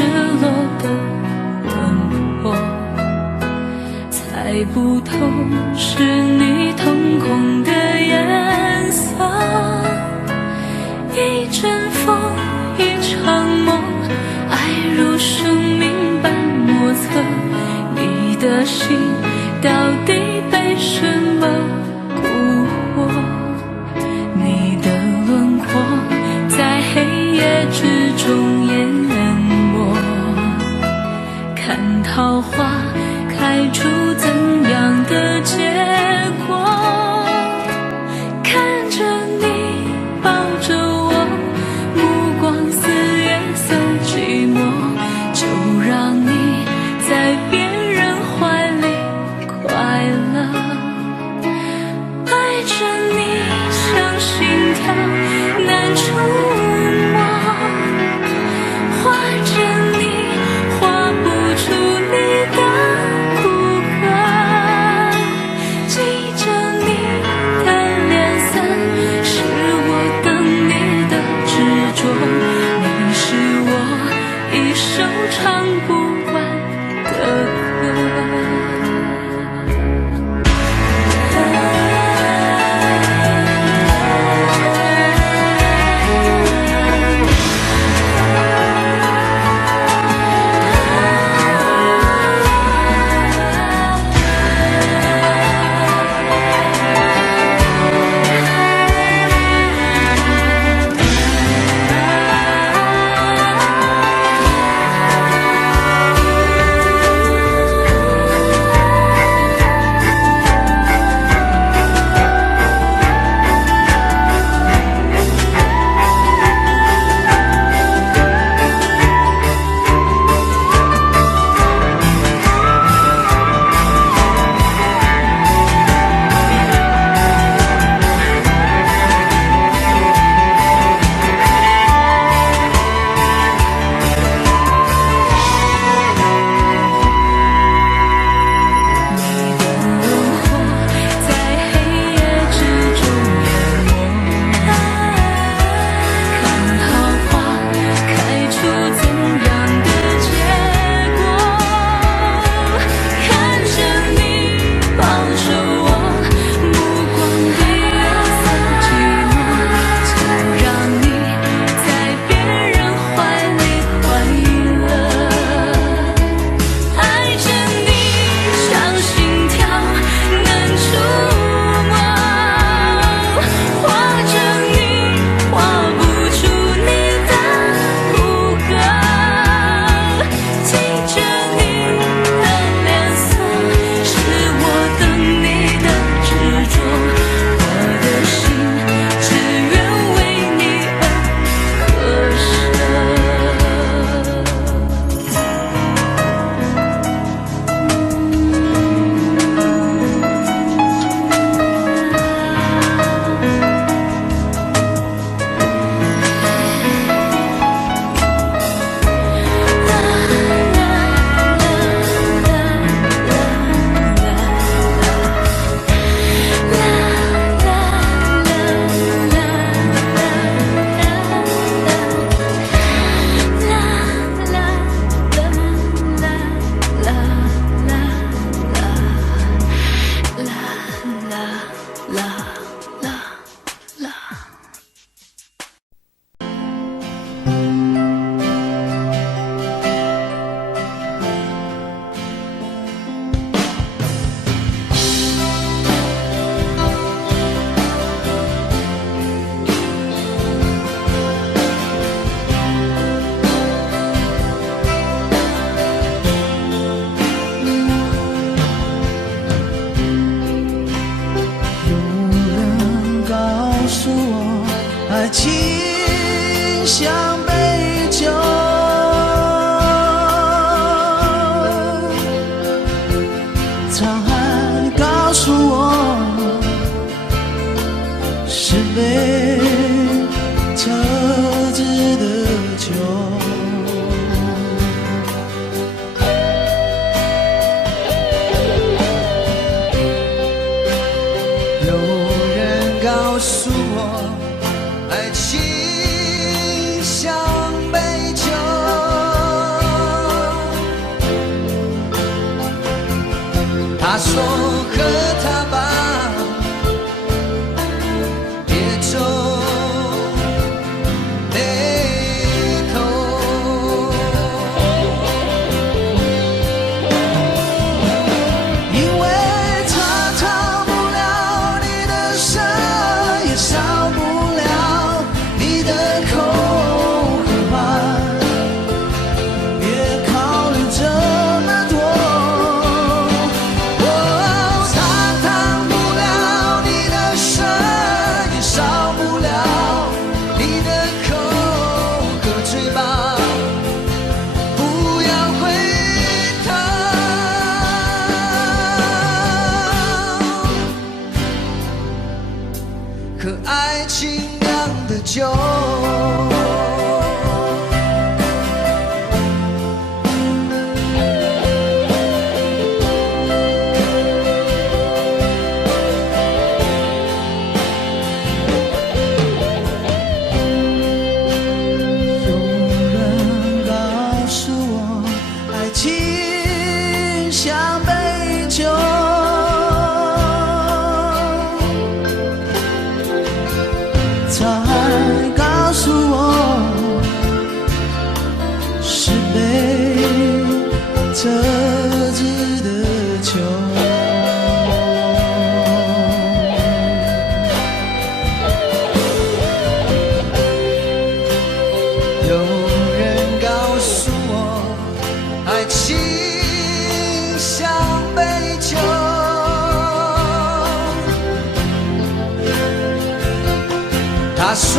赤裸的轮廓，猜不透是你瞳孔的颜色。一阵风，一场梦，爱如生命般莫测。你的心到底被什么蛊惑？你的轮廓在黑夜之中淹没，看桃花开出怎样的结果？看着你抱着我，目光似月色寂寞，就让你在别人怀里快乐。爱着你像心跳难触摸，画着你画不出你的骨骼，记着你的脸色，是我等你的执着。你是我一首唱不完的歌。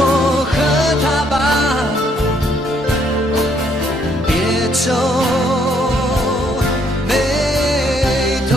说和他吧，别皱眉头。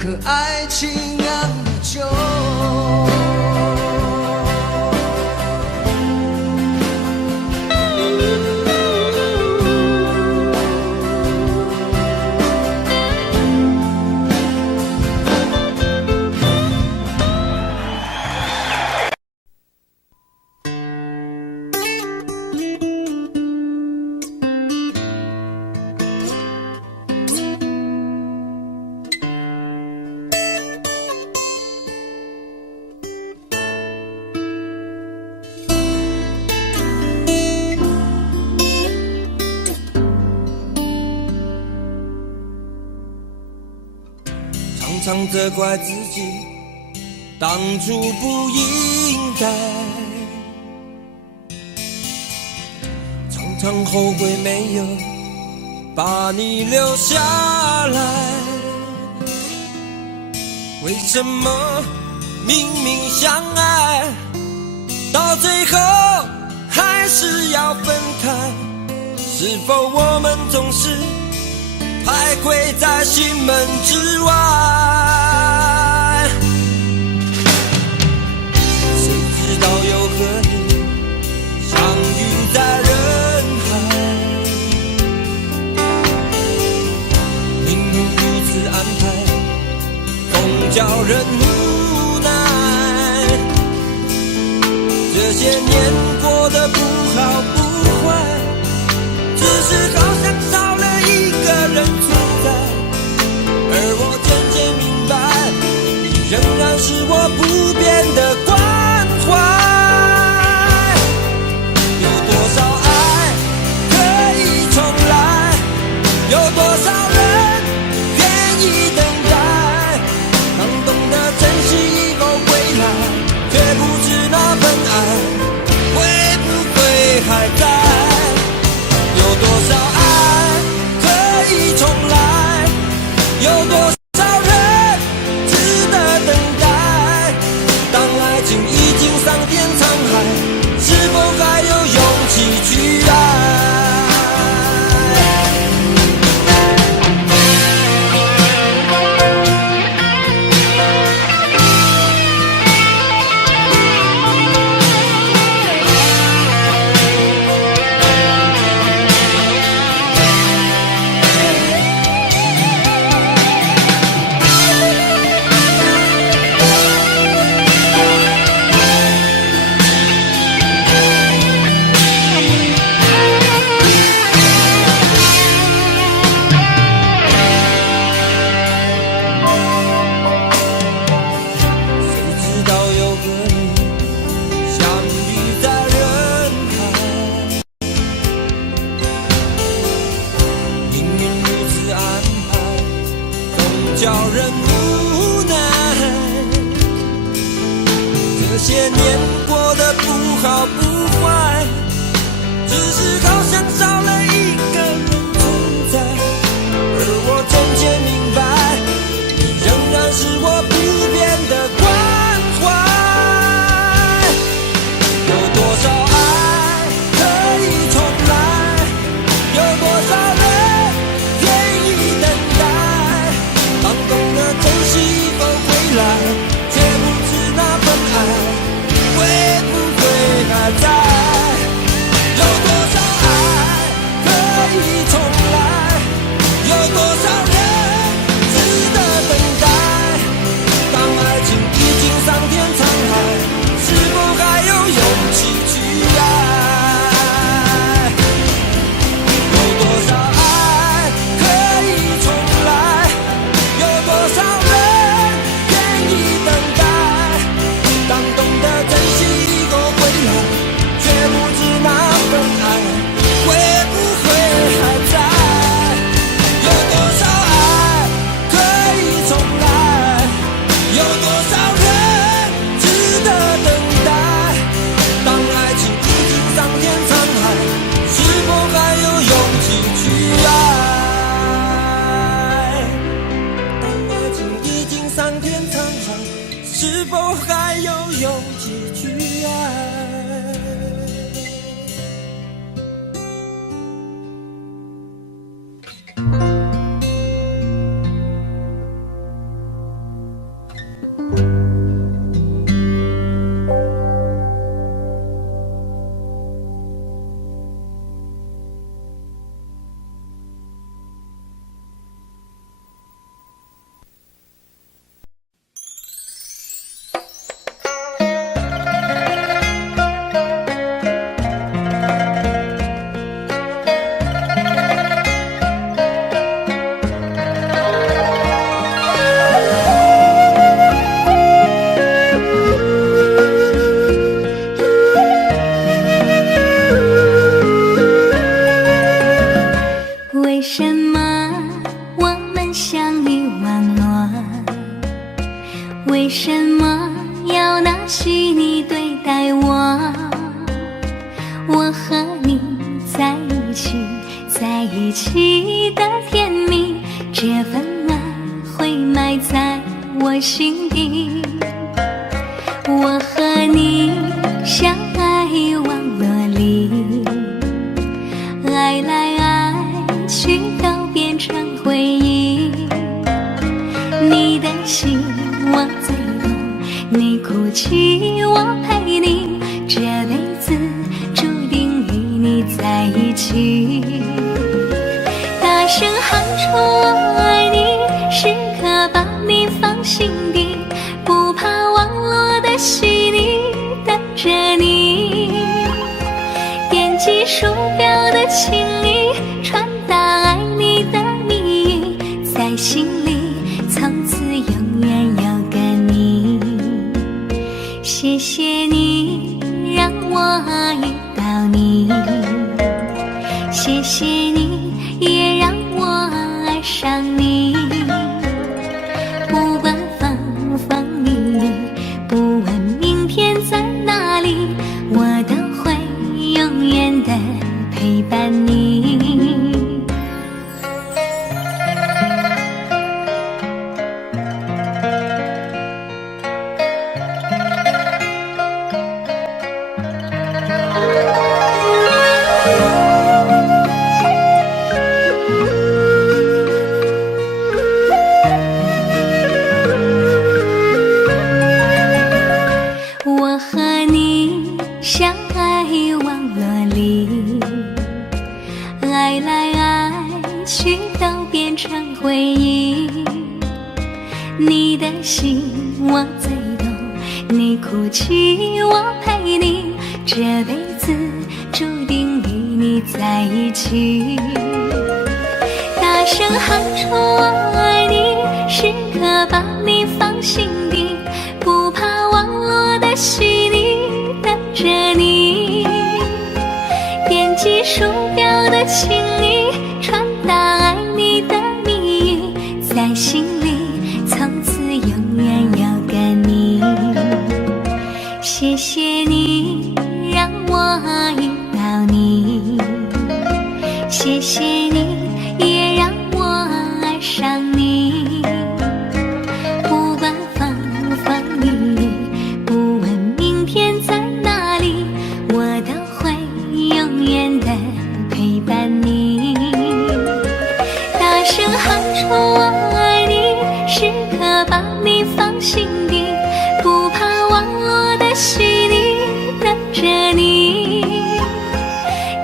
和爱情酿的酒。常常责怪自己当初不应该，常常后悔没有把你留下来。为什么明明相爱，到最后还是要分开？是否我们总是徘徊在心门之外？谁知道又和你相遇在人海，命运如此安排，总叫人无奈。这些年过得不好不坏，只是好像少了一个人存在，而我渐渐明白，你仍然是我不变的关怀。有多少爱可以重来，有多少人愿意等待，当懂得珍惜以后回来，却不知那份爱会不会还在。有多少爱可以重来，有多少人值得等待，当爱情已经桑田沧海，是否还有勇气去爱？叫人无奈，这些年过得不好不坏，只是好像少了一个人存在，来，却不知那份爱会不会还在。有多少爱可以重来，有多少人值得等待。当爱情已经桑田沧海，是否还有勇气去爱？有多少爱可以重来，有多少人愿意等待。当懂得珍惜以后回来，却不知那份爱会不会还在。有多少爱可以重来，有多少人值得等待。当爱情已经桑田沧海，是否还有勇气去爱？当爱情已经桑田沧海，是否还有勇气去爱？为什么我们相遇网络？为什么要拿虚拟对待我？我和你在一起，在一起的甜蜜，这份爱会埋在我心底。我和你相爱网络里，爱来爱去都变成回忆。你的心我最懂，你哭泣我陪你，这辈子注定与你在一起。大声喊出我爱你，时刻把你放心底，不怕网络的虚拟等着你。点击鼠标的情谊，传达爱你的蜜语，在心里从此永远有个你。谢谢你让我遇到你，谢谢你也让我爱上你。不管风风雨雨，不问明天在哪里，我都会永远的陪伴你。我和你相爱网络里，爱来爱去都变成回忆。你的心我最懂，你哭泣我陪你，这辈子注定与你在一起。大声喊出我爱你，时刻把你放心底，不怕网络的虚拟等着你。点击鼠标的情谊，传达爱你的蜜语，在心里从此永远有个你。谢谢你让我遇到你，谢谢你也让我爱上你。不管风风雨雨，心底，不怕网络的洗礼，等着你。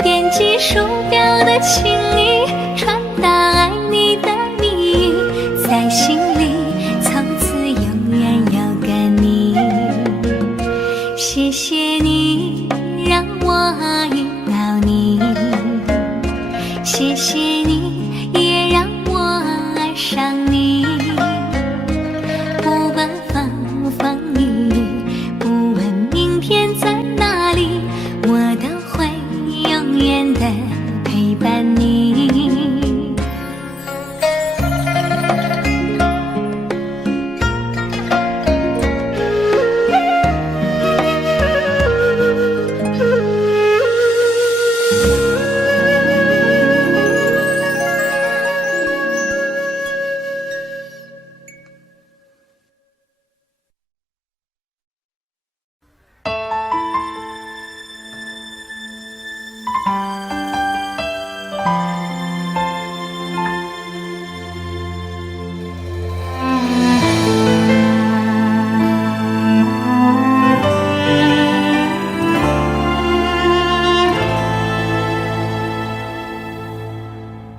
点击手表的情意，传达爱你的蜜意，在心里从此永远有个你。谢谢你让我遇到你，谢谢你也让我爱上你。不问风不风雨，不问明天在哪里，我都会永远的陪伴你。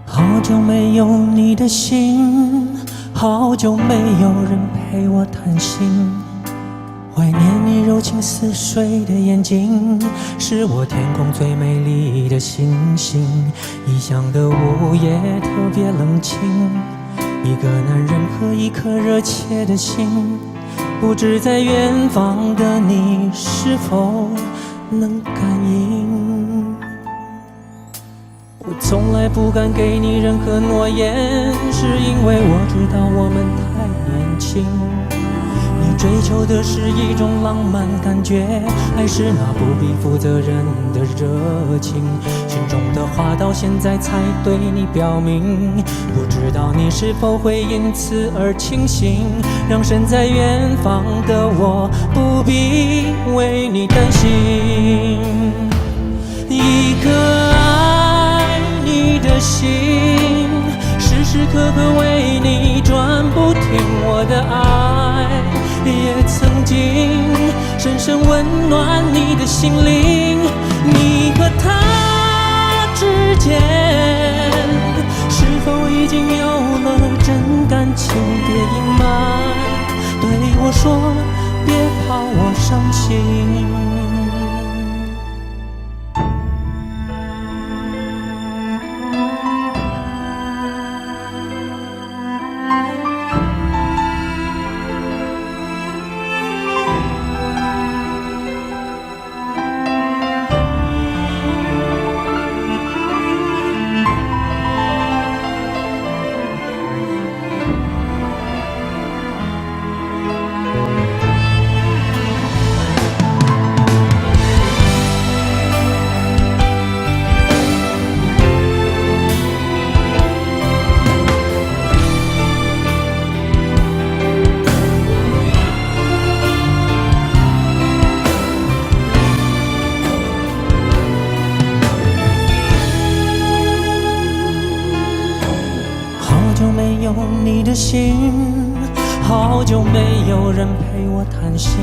好久没有你的心，好久没有人陪我谈心。怀念你柔情似水的眼睛，是我天空最美丽的星星。异乡的午夜特别冷清，一个男人和一颗热切的心，不知在远方的你是否能感应。我从来不敢给你任何诺言，是因为我知道我们太年轻。你追求的是一种浪漫感觉，还是那不必负责任的热情？心中的话到现在才对你表明，不知道你是否会因此而清醒，让身在远方的我不必为你担心。一个爱你的心，时时刻刻为你转不停，我的爱也曾经深深温暖你的心灵。你和他之间是否已经有了真感情？别隐瞒，对我说，别怕我伤心。有你的心，好久没有人陪我谈心。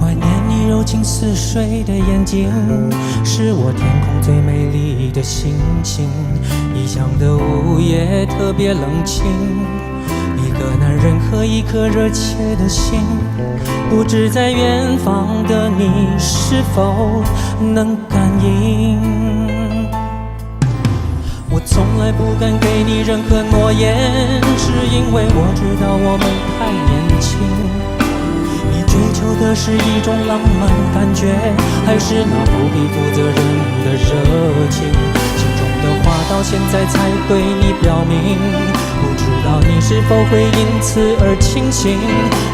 怀念你柔情似水的眼睛，是我天空最美丽的星星。异乡的午夜特别冷清，一个男人和一颗热切的心，不知在远方的你是否能感应。我从来不敢给你任何诺言，是因为我知道我们太年轻。你追求的是一种浪漫感觉，还是那不必负责任的热情？心中的话到现在才对你表明，不知道你是否会因此而清醒，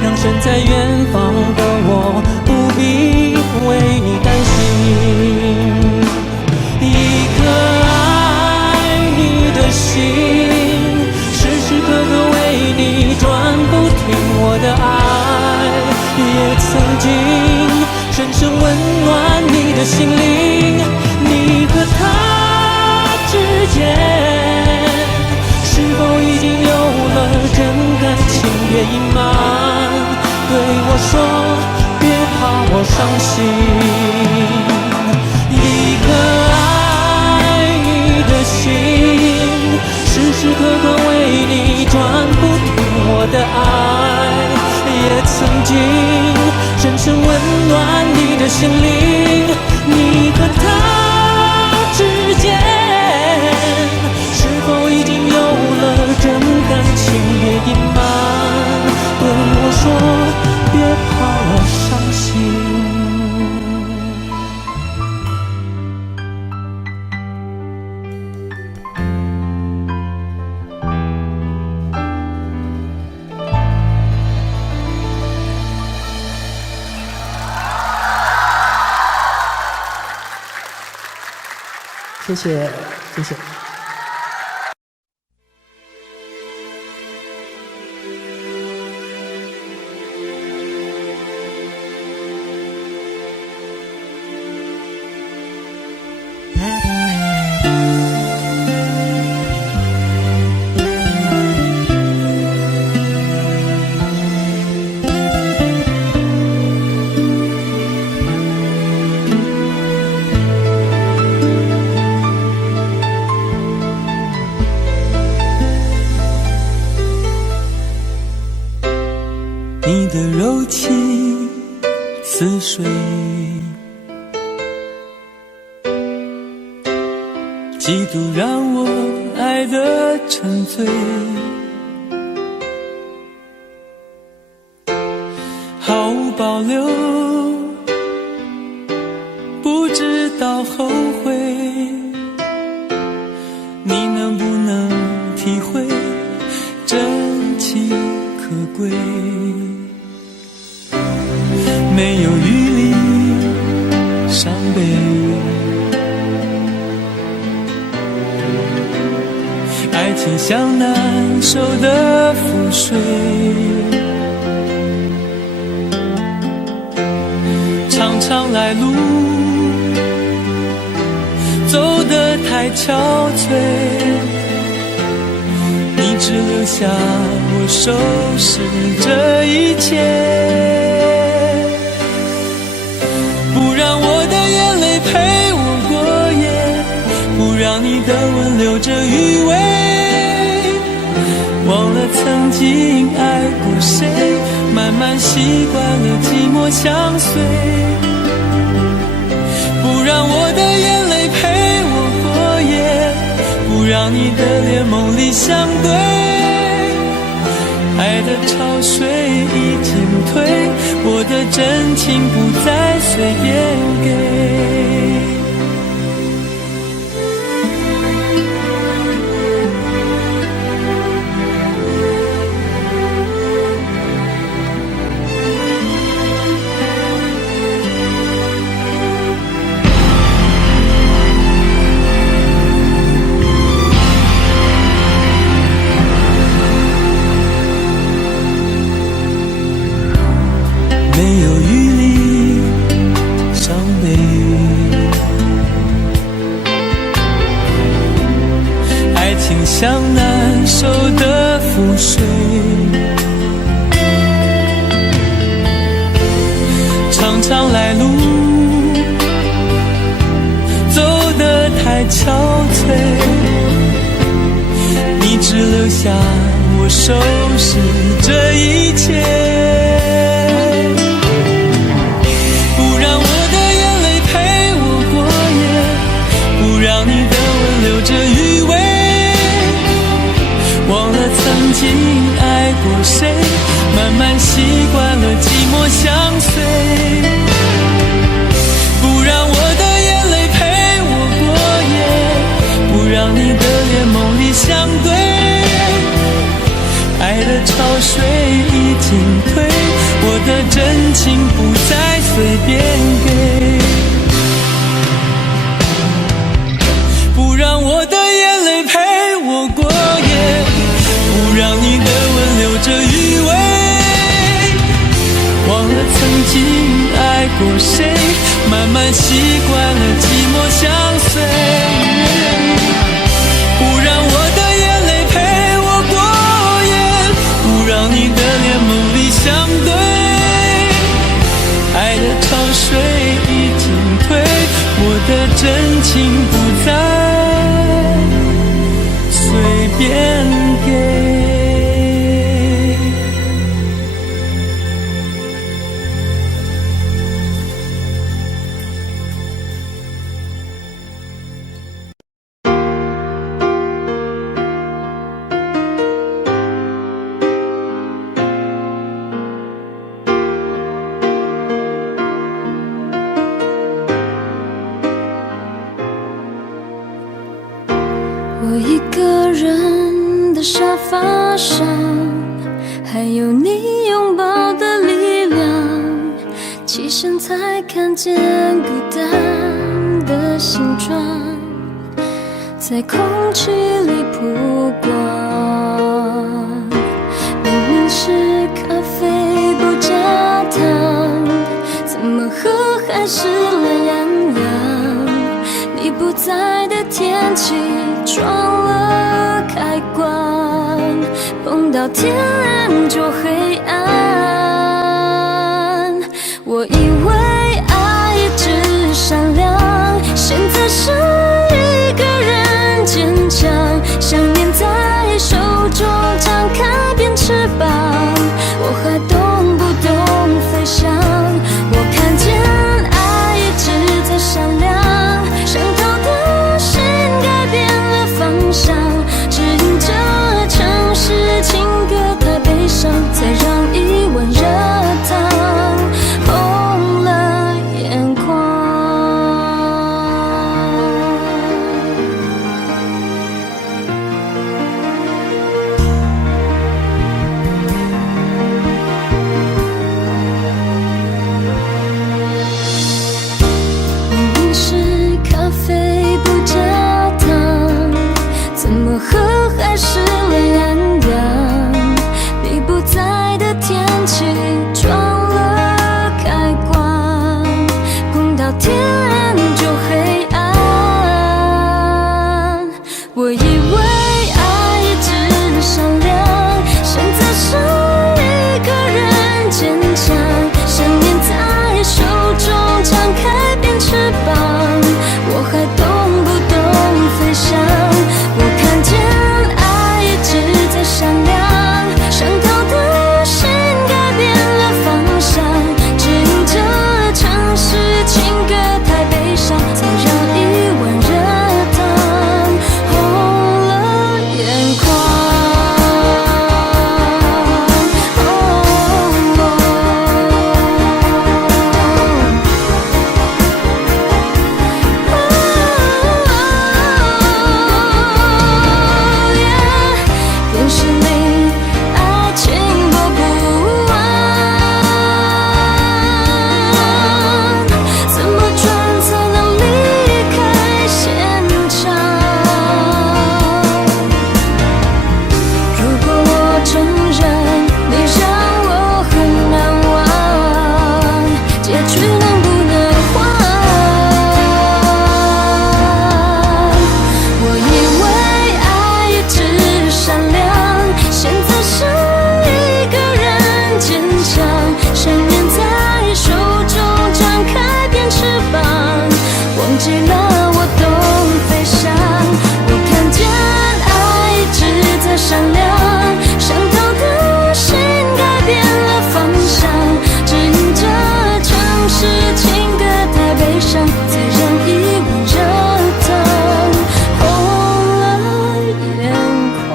让身在远方的我不必为你担心。一颗的心，时时刻刻为你转不停，我的爱也曾经深深温暖你的心灵。你和他之间是否已经有了真感情？别隐瞒，说，别怕我伤心。一颗爱你的心，时时刻刻为你转不停，我的爱也曾经深深温暖你的心灵。你和他之间是否已经有了真感情？别隐瞒，对我说，别怕我伤心。谢谢，谢谢。你的柔情似水，几度让我爱得沉醉，毫无保留，不知道后悔。你能不能体会真情可贵？没有余力伤悲，爱情像难收的覆水，长长来路走得太憔悴，你只留下我收拾这一切。不让我的眼泪陪我过夜，不让你的吻留着余味，忘了曾经爱过谁，慢慢习惯了寂寞相随。不让我的眼泪陪我过夜，不让你的脸梦里相对，爱的潮水已经退，我的真情不再随便给。没有余力伤悲，爱情像难收的覆水，常常来路走得太憔悴，你只留下我收拾这一切。留着余味，忘了曾经爱过谁，慢慢习惯了寂寞相随。不让我的眼泪陪我过夜，不让你的脸梦里相对，爱的潮水已经退，我的真情不再随便给。让我的眼泪陪我过夜，不让你的吻留着余味，忘了曾经爱过谁，慢慢习惯了寂寞相随。不让我的眼泪陪我过夜，不让你的脸梦里相对，伤，还有你拥抱的力量，起身才看见孤单的形状，在空气里曝光。明明是咖啡不加糖，怎么喝还是懒洋洋？你不在的天气装了开关，碰到天亮就黑暗。我以为爱一直闪亮，现在是一个人坚强，想念在手中张开变翅膀，我还懂不懂飞翔？我看见爱一直在闪亮，伤透的心改变了方向，指引着城市情歌太悲伤，才让一碗热汤红了眼眶。明明是咖啡不加糖，怎么喝还是懒洋洋？你不在的天气装了开关，碰到天亮就黑暗。我以为爱一直闪亮，现在是一个人坚强，想念在手中张开变翅膀，我还懂不懂飞翔？我看见爱一直在闪亮，伤透的心改变了方向，指引着城市情歌太悲伤，才让一碗热汤红了眼眶。电视里爱情播不完，怎么转才能离开现场？如果我承认你让我很难忘，结局能不能换？我以为爱一直闪亮，现在是一个人坚强，想念在手中张开变翅膀，忘记了我懂飞翔。我看见爱一直在闪亮，伤透的心改变了方向，指引着城市情歌太悲伤，才让一碗热汤红了眼眶。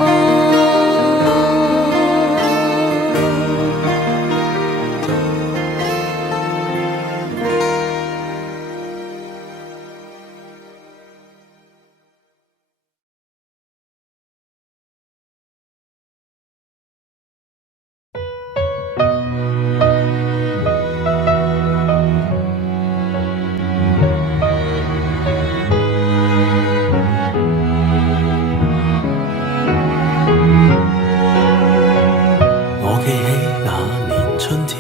我記起那年春天，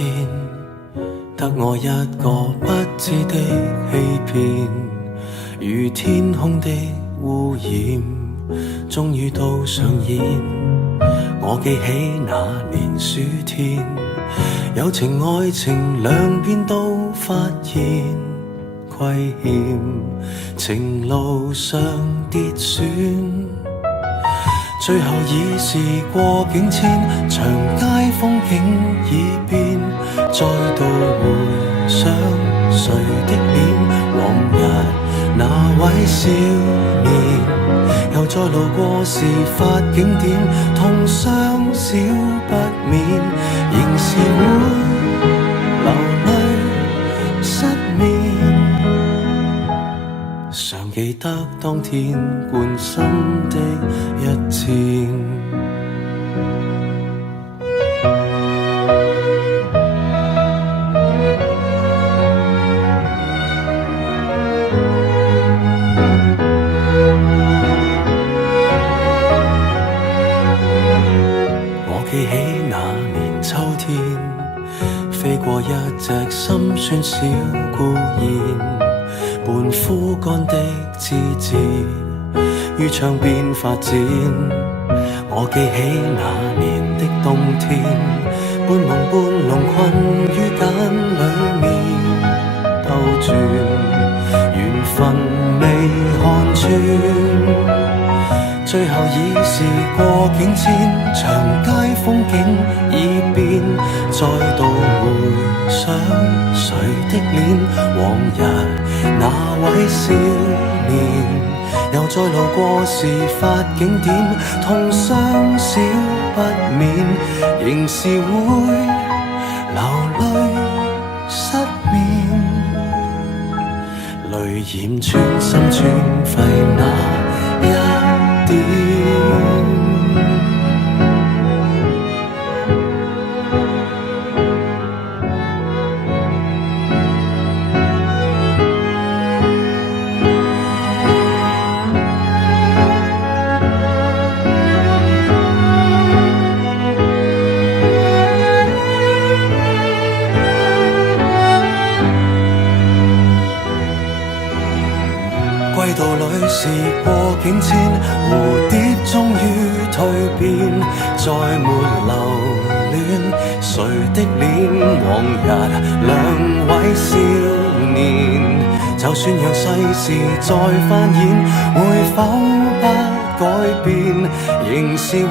得我一個不知的欺騙，如天空的污染，終於都上演。我記起那年暑天，友情愛情兩邊都發現虧欠，情路上跌損，最後已是過境遷，長街風景已變，再度回想誰的臉，往日那位少年，又再路過事發景點，痛傷少不免，仍是會流淚失眠。常記得當天貫心的一箭。飛過一隻心酸小孤燕，半枯乾的枝節於窗邊發展。我記起那年的冬天，半夢半朧困於繭裡面兜轉，緣分未看穿。最後已是過境遷，長街風景已變，再度回想誰的臉，往日那位少年，又再路過事發景點，痛傷少不免，仍是會流淚失眠，淚染穿心穿肺那一點。歸途裏是過境遷，蝴蝶終於蛻變，再沒留戀誰的臉，往日兩位少年，就算讓世事再翻演，會否不改變，仍是會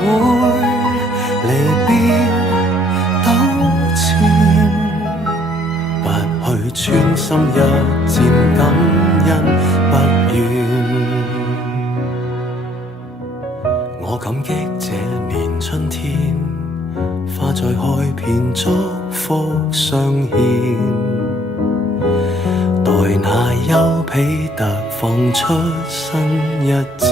離別糾纏，不去穿心一箭，感恩不怨。我感激這年春天，花再開遍，祝福相獻，待那丘比特放出新一箭。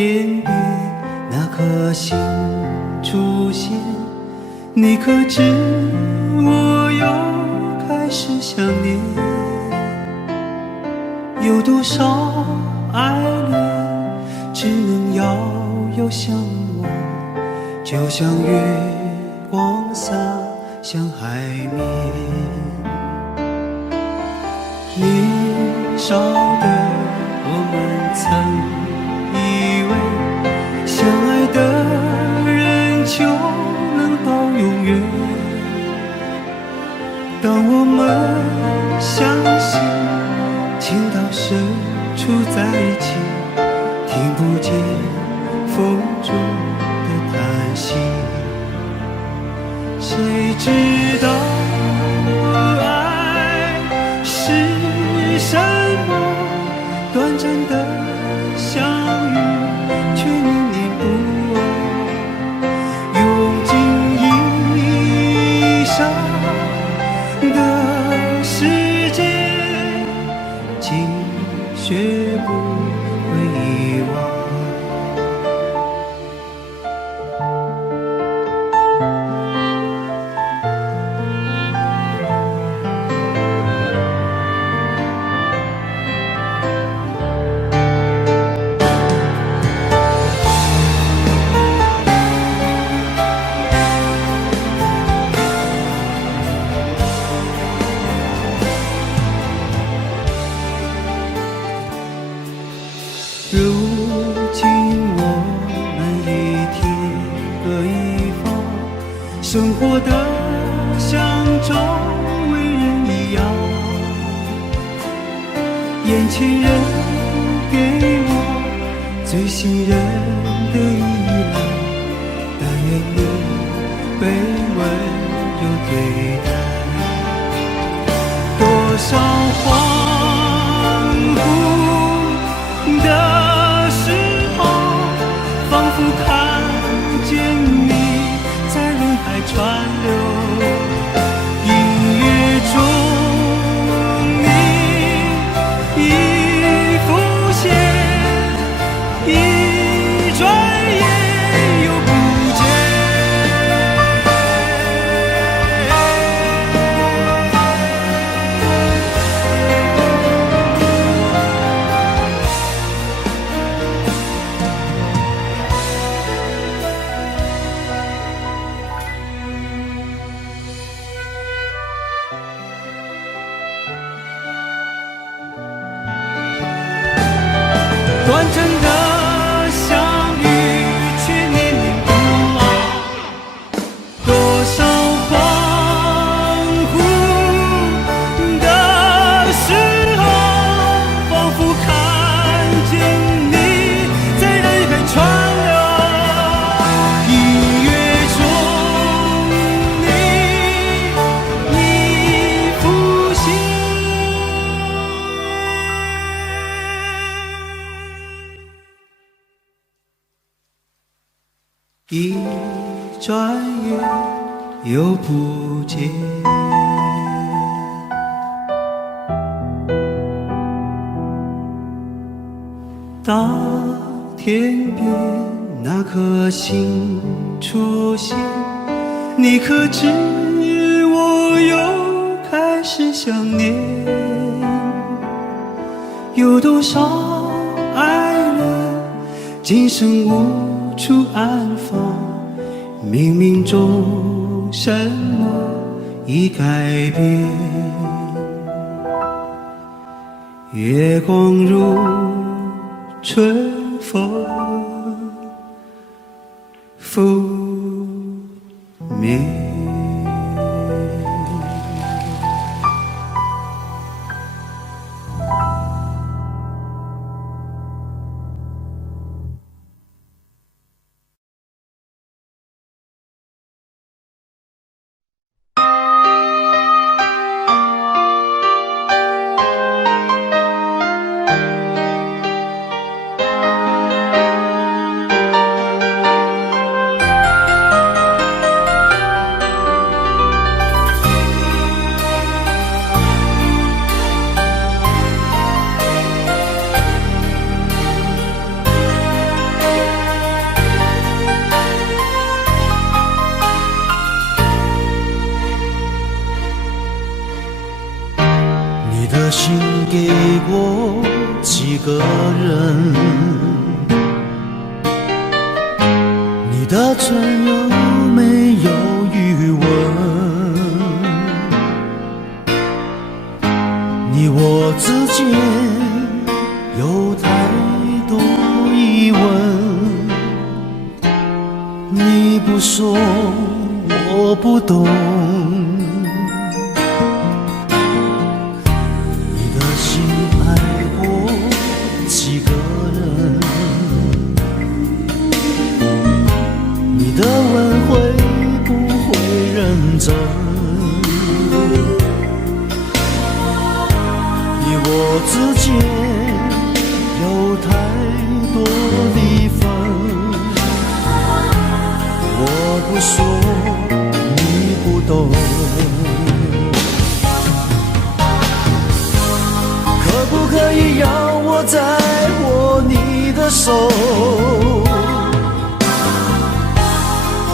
天边那颗星出现，你可知我又开始想念？有多少爱恋只能遥遥相望，就像月光洒向海面。年少的我们曾以为相爱的人就能到永远，当我们相信情到深处在一起，听不见风中的叹息，谁知道爱是什么？短暂的相遇却念念不忘，用尽一生的时间，竟学不会遗忘。如今我们一天各一方，生活的像周围人一样，眼前人给我最信任的依赖，但愿你被温柔对待。多少恍惚的时候，仿佛看见你在人海川流，音乐中短暂的相遇，却念念不忘。多少恍惚的时候，仿佛看见你在人海川流。音乐中你浮现。一转眼又不见，当天边那颗星出现，你可知我又开始想念？有多少爱人今生无处安放，冥冥中什么已改变？月光如春风拂面。信给过几个人，你的存有没有余温？你我之间有太多疑问，你不说我不懂。你的问会不会认真？你我之间有太多离分，我不说你不懂。可不可以让我再握你的手？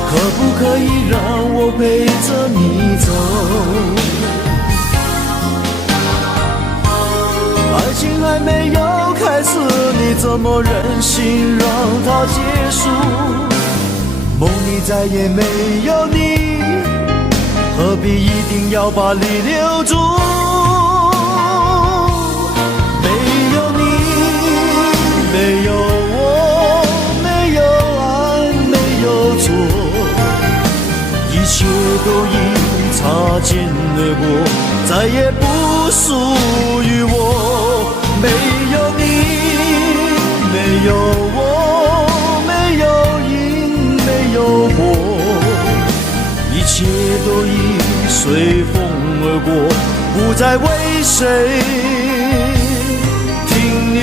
可不可以让我陪着你走？爱情还没有开始，你怎么忍心让它结束？梦里再也没有你，何必一定要把你留住？没有你，没有我，没有爱，没有错，一切都已擦肩而过，再也不属于我。没不再为谁停留。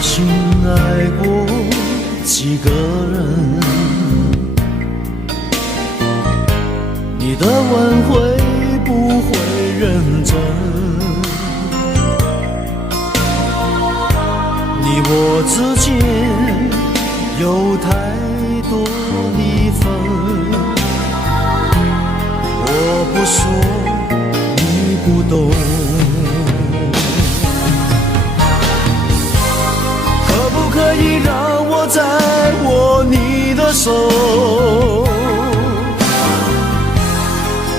心爱过几个人，你的问会不会认真？你我之间有太多离分，我不说你不懂。可以让我再握你的手，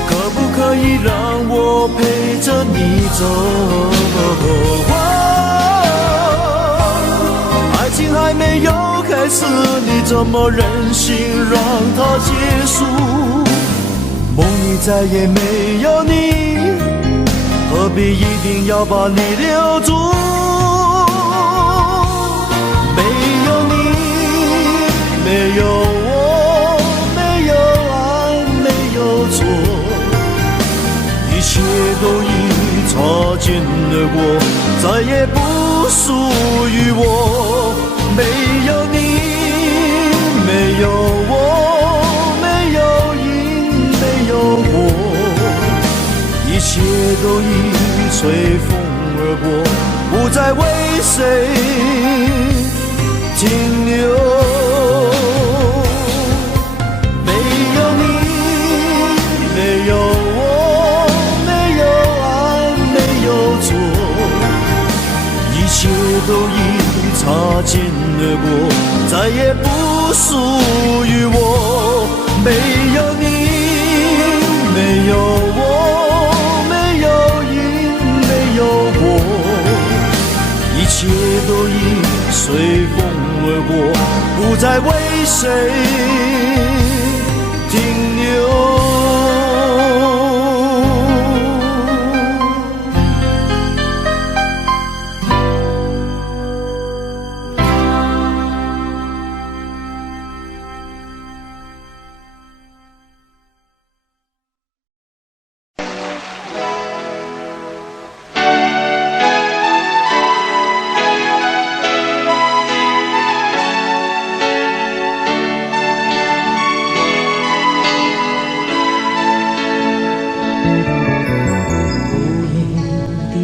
可不可以让我陪着你走？爱情还没有开始，你怎么忍心让它结束？梦里再也没有你，何必一定要把你留住？没有我，没有爱，没有错，一切都已擦肩而过，再也不属于我。没有你，没有我，没有因，没有果，一切都已随风而过，不再为谁停留。一切都已擦肩而过，再也不属于我。没有你，没有我，没有因，没有果，一切都已随风而过，不再为谁停留。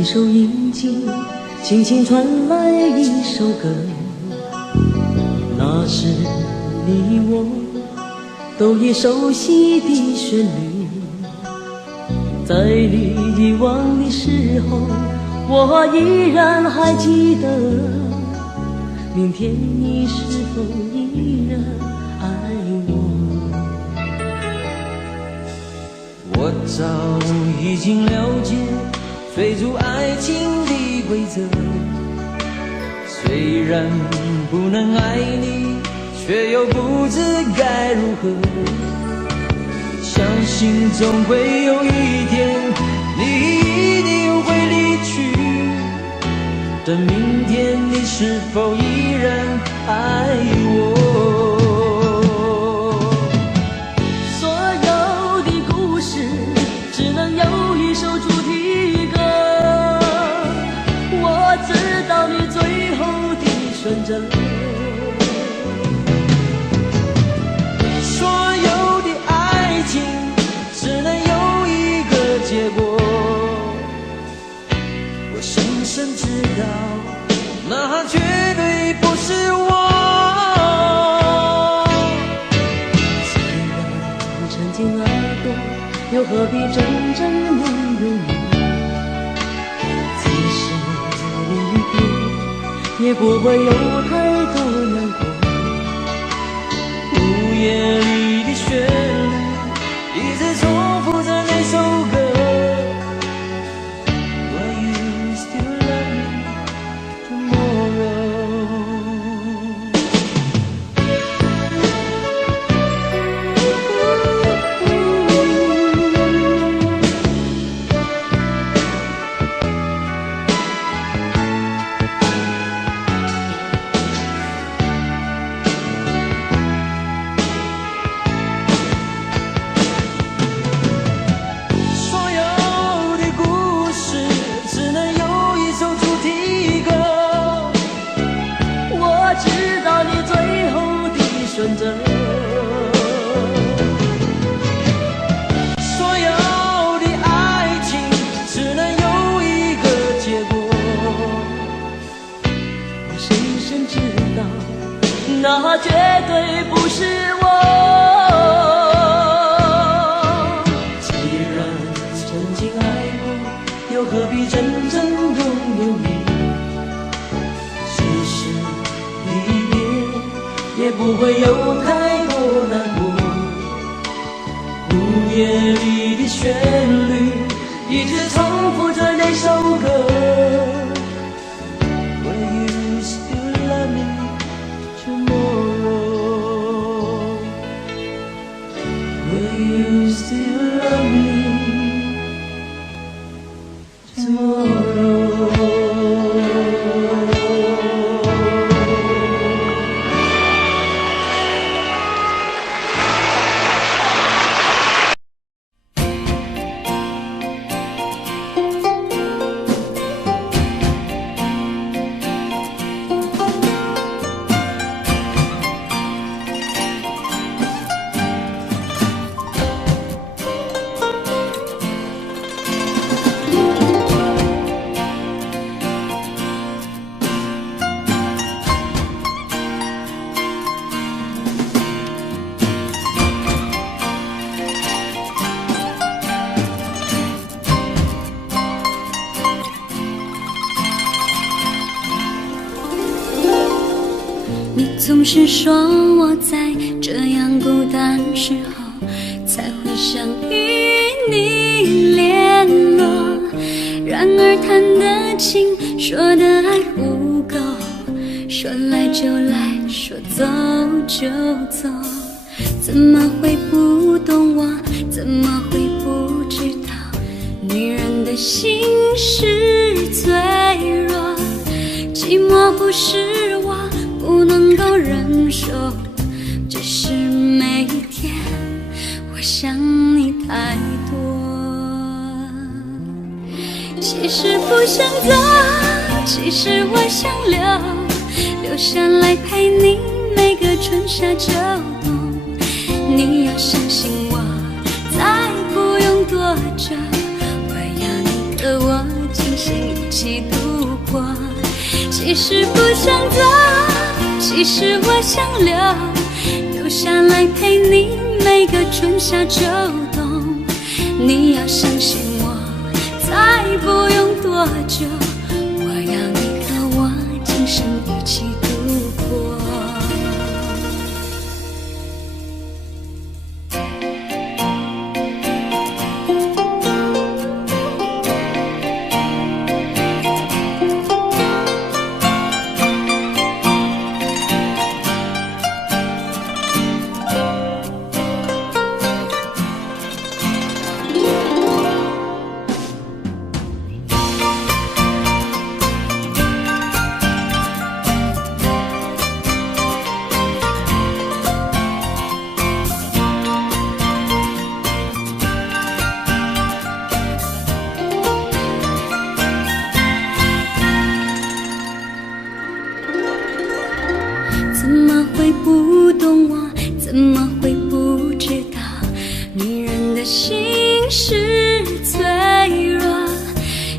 收音机轻轻传来一首歌，那是你我都已熟悉的旋律。在你遗忘的时候，我依然还记得，明天你是否依然爱我？我早已经了解追逐爱情的规则，虽然不能爱你，却又不知该如何。相信总会有一天，你一定会离去。等明天你是否依然爱我？所有的故事只能有一首主题歌。我知道你最后的选择，所有的爱情只能有一个结果。我深深知道，那绝对不是我。既然曾经爱过，又何必真正拥有你？即使离别，也不会有太多难过。午夜里的旋律绝对不是我。既然曾经爱过，又何必真正拥有你？即使离别，也不会有太多难过。午夜里的旋律，一直重复着那首歌。Will you still love me tomorrow? Will you still love me tomorrow? 你总是说我在这样孤单时候才会想与你联络，然而谈得情，说的爱不够，说来就来，说走就走，怎么会不懂我？怎么会不知道女人的心是脆弱？寂寞不是我不能够忍受，只是每一天我想你太多。其实不想走，其实我想留下来陪你每个春夏秋冬。你要相信我，再不用多久，我要你和我今生一起度过。其实不想走，其实我想留下来陪你每个春夏秋冬。你要相信我，再不用多久，我要你和我今生一起度过。怎么会不懂我？怎么会不知道女人的心是脆弱？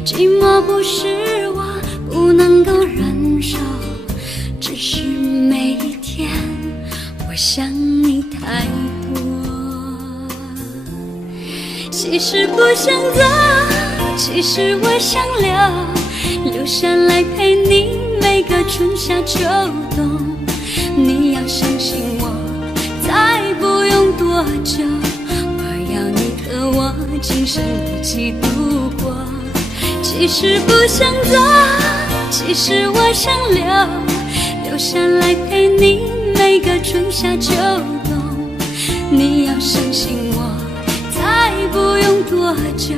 寂寞不是我不能够忍受，只是每一天我想你太多。其实不想走，其实我想留下来陪你每个春夏秋冬。你要相信我，再不用多久，我要你和我今生一起度过。其实不想走，其实我想留下来陪你每个春夏秋冬。你要相信我，再不用多久，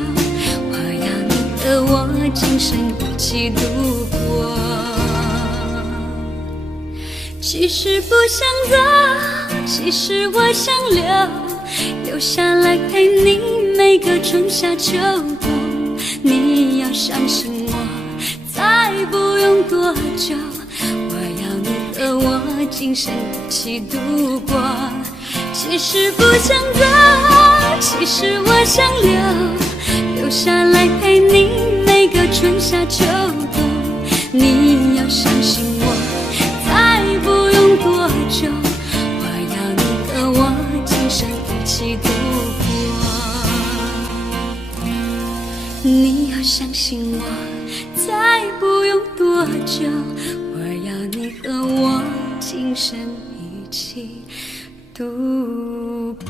我要你和我今生一起度过。其实不想走，其实我想留下来陪你每个春夏秋冬。你要相信我，再不用多久，我要你和我今生一起度过。其实不想走，其实我想留下来陪你每个春夏秋冬。你要相信我，再不用多久，你要相信我，再不用多久，我要你和我今生一起度过。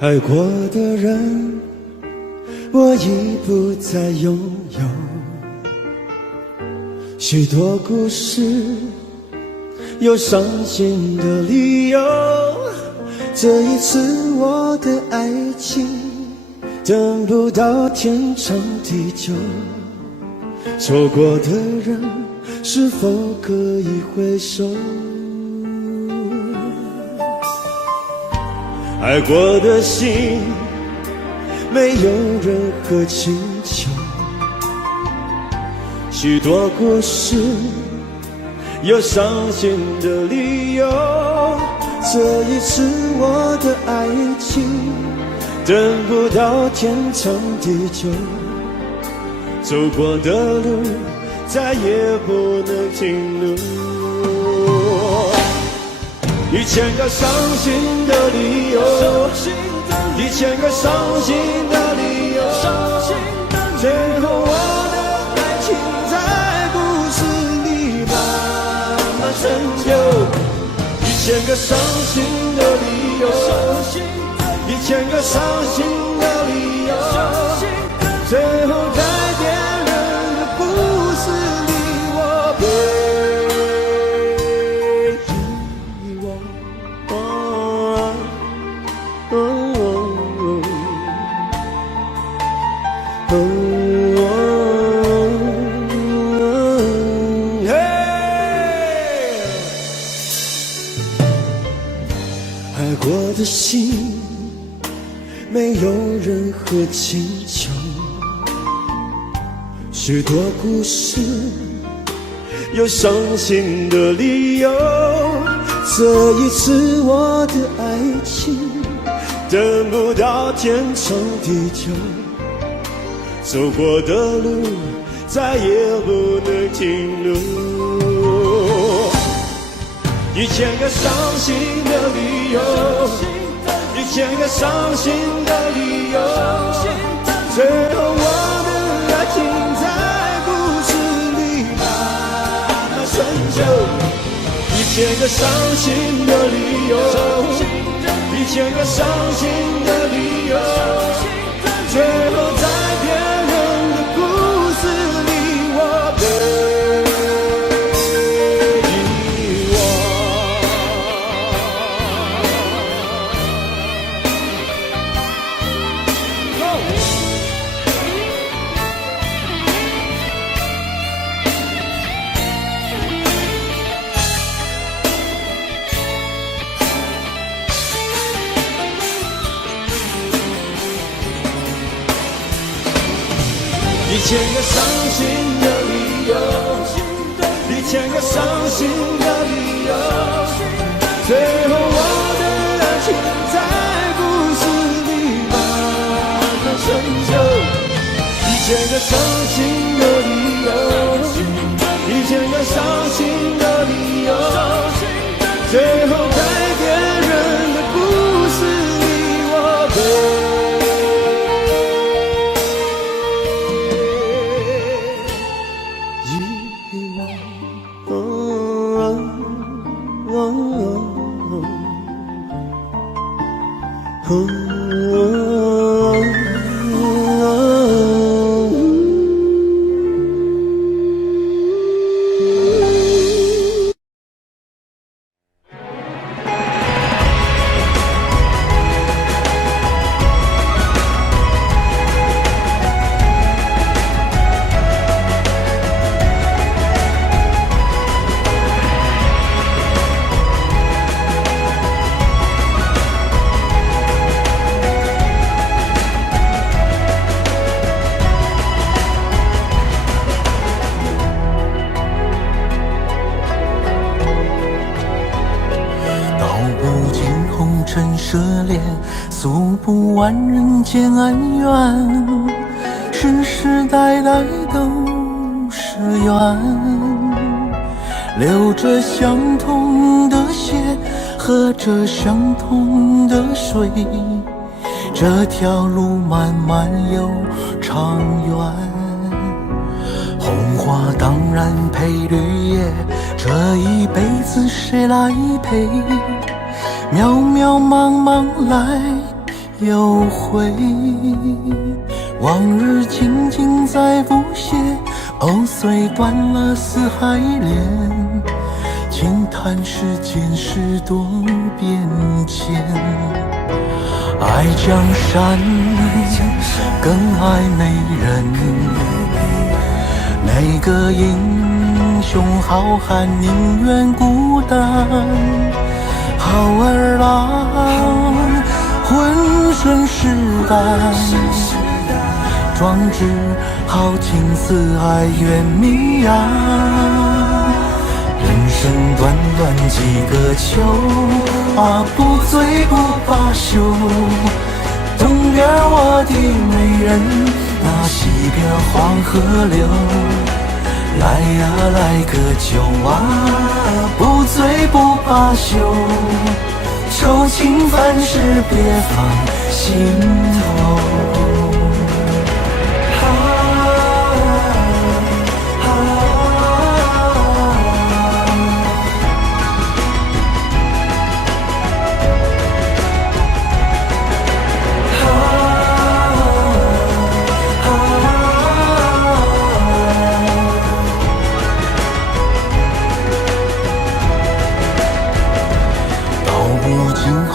爱过的人，我已不再拥有。许多故事，有伤心的理由。这一次我的爱情，等不到天长地久。错过的人，是否可以回首？爱过的心，没有任何请求。许多故事，有伤心的理由。这一次我的爱情，等不到天长地久。走过的路，再也不能停留。1000个伤心的理由，1000个伤心的理由，最后我的爱情在故事里慢慢成就。1000个伤心的理由，1000个伤心的理由，最后在别人的故事里，我被爱过的心，没有任何请求。许多故事，有伤心的理由。这一次我的爱情，等不到天长地久。走过的路，再也不能停留。1000个伤心的理由，1000个伤心的理由，最后我的爱情在故事里慢慢成就。1000个伤心的理由，1000个伤心的理由，最后在别人的故事里，我被1000个伤心的理由，1000个伤心的理由，最后我的爱情在故事里慢慢成就。1000个伤心的理由，1000个伤心的理由，最后在别人的故事里，我被涉猎，诉不完人间恩怨，世世代代都是缘，流着相同的血，喝着相同的水，这条路漫漫又长远。红花当然配绿叶，这一辈子谁来陪？渺渺茫茫来又回，往日情景在浮现，藕虽断了丝还连，轻叹世间事多变迁。爱江山更爱美人，每个英雄好汉宁愿孤单，好儿郎浑身是胆，壮志豪情四海远名扬。人生短短几个秋啊，不醉不罢休。东边我的美人，那西边黄河流。来呀来个酒啊，不醉不罢休。愁情烦事别放心头。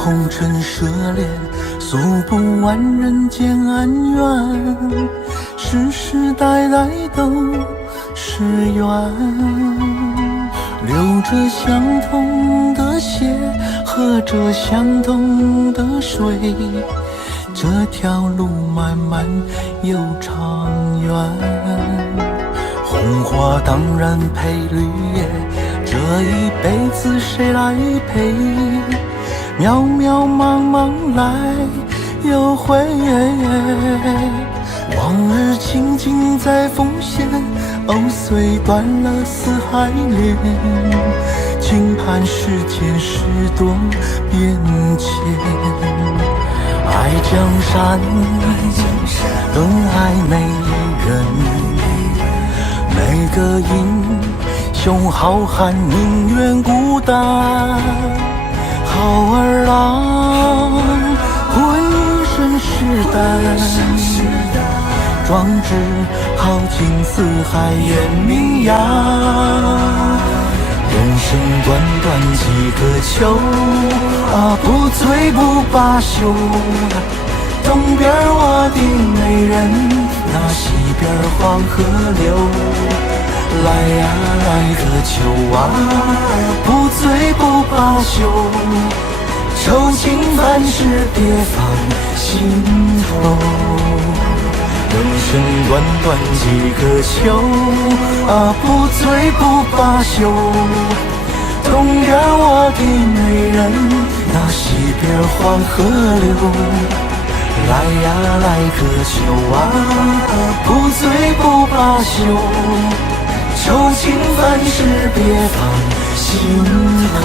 红尘涉猎，诉不完人间恩怨，世世代代都是缘，流着相同的血，喝着相同的水，这条路漫漫又长远。红花当然配绿叶，这一辈子谁来陪？渺渺茫茫来又回，往日情景在浮现，藕虽断了丝还连，轻叹世间事多变迁。爱江山更爱美人，每个英雄好汉宁愿孤单，好儿郎浑身是胆，壮志豪情四海远名扬。人生短短几个秋啊，不醉不罢休。东边我的美人，那西边黄河流。来呀来个酒啊，不醉不罢休。愁情烦事别放心头。人生短短几个秋啊，不醉不罢休。东边我的美人，那西边黄河流。来呀来个酒啊，不醉不罢休。愁情烦事别放心头。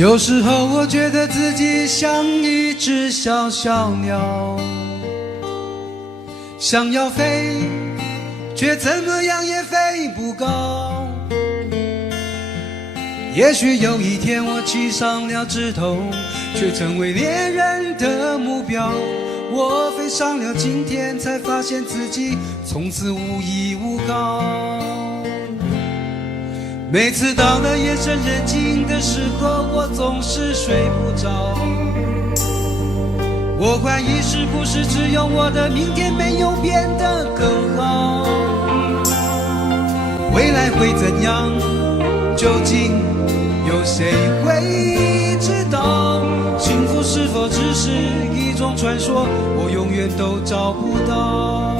有时候我觉得自己像一只小小鸟，想要飞，却怎么样也飞不高。也许有一天我栖上了枝头，却成为猎人的目标。我飞上了青天，才发现自己从此无依无靠。每次到了夜深人静的时候，我总是睡不着。我怀疑是不是只有我的明天没有变得更好？未来会怎样？究竟有谁会知道？幸福是否只是一种传说？我永远都找不到。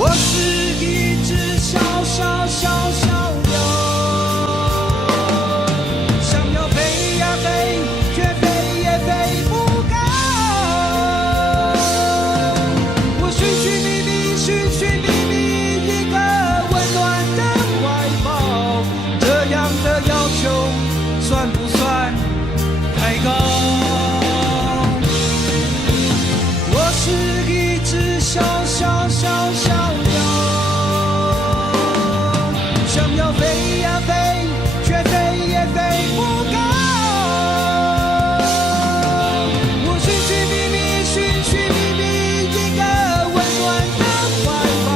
我是一只小小小小鸟，想要飞呀飞，却飞也飞不高。我寻寻觅觅，寻寻觅觅一个温暖的怀抱，这样的要求算不算太高？我是一只小小小小鸟，想要飞呀飞，却飞也飞不高。我寻寻觅觅，寻寻觅觅一个温暖的怀抱，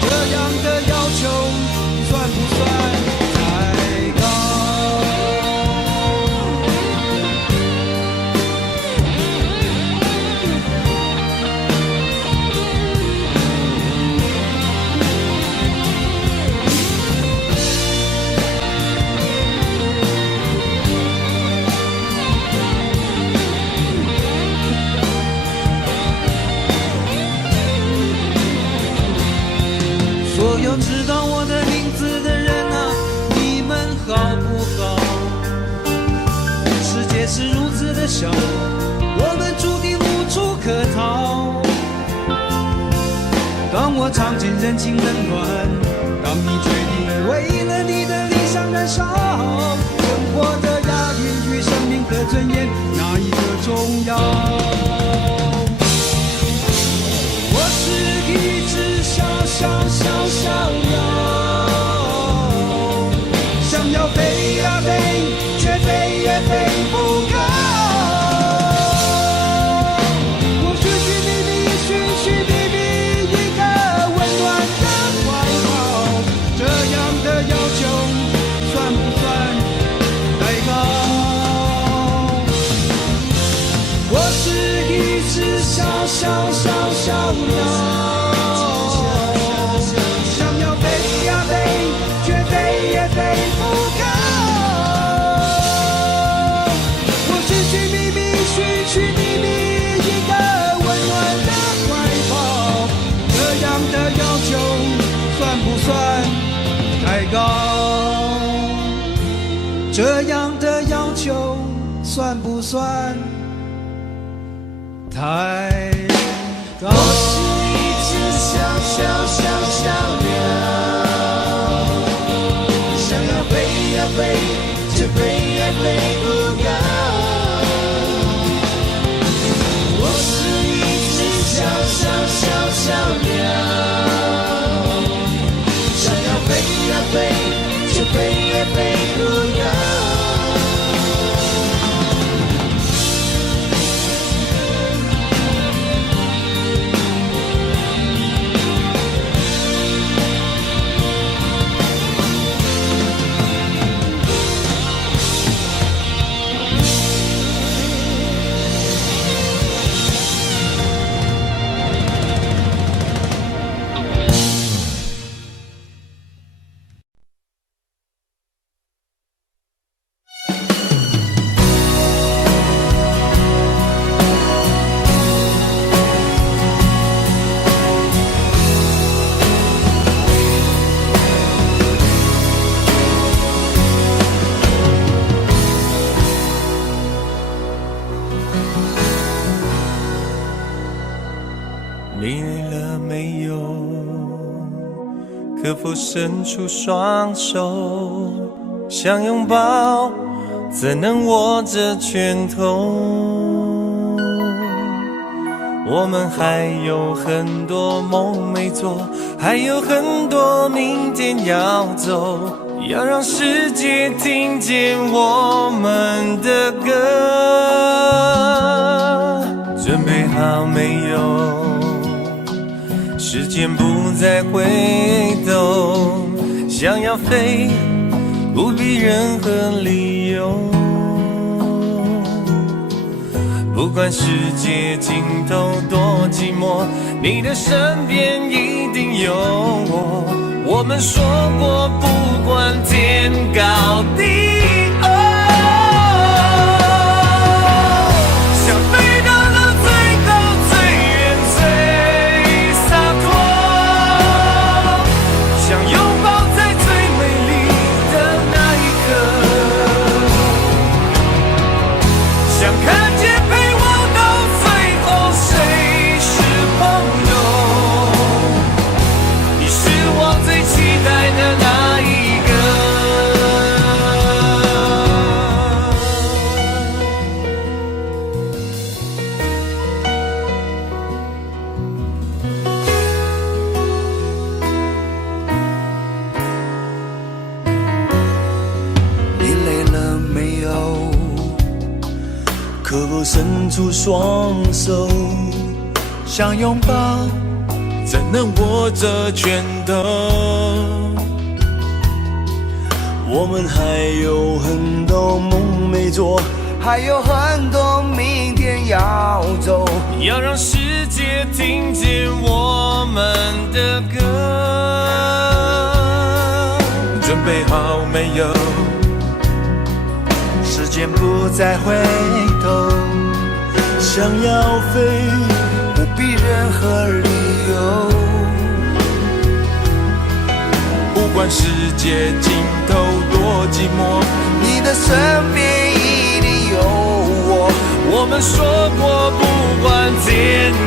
这样的要求算不算太高？所有知道我的名字的人啊，你们好不好？世界是如此的小，我们注定无处可逃。当我尝尽人情冷暖，当你决定为了你的理想燃烧，生活的押韵与生命的尊严，哪一个重要？我是一只小小小小鸟，想要飞呀飞，却飞也飞不高。我寻寻觅觅，寻寻觅觅一个温暖的怀抱，这样的要求算不算太高？我是一只小小小小鸟，想要飞呀飞，却飞也飞不高。我寻寻觅觅，寻寻觅觅一个温暖的怀抱，这样的要求算不算太高？这样的要求算不算太高？我是一只小小小小鸟，想要飞呀飞，却飞也飞不高。我是一只小小小小鸟，想要飞呀飞，却飞也飞不高。累了没有？可否伸出双手，想拥抱，怎能握着拳头？我们还有很多梦没做，还有很多明天要走，要让世界听见我们的歌。准备好没有？时间不再回头，想要飞不必任何理由，不管世界尽头多寂寞，你的身边一定有我。我们说过不管天高地厚，想飞到了最高最远最洒脱，想拥抱在最美丽的那一刻，想看见陪我到最后谁是朋友，你是我最期待的那一个。你累了没有？可否伸出双手？想拥抱，怎能握着拳头？我们还有很多梦没做，还有很多明天要走，要让世界听见我们的歌。准备好没有？时间不再回头，想要飞不必任何理由，不管世界尽头多寂寞，你的身边一定有我。我们说过不管天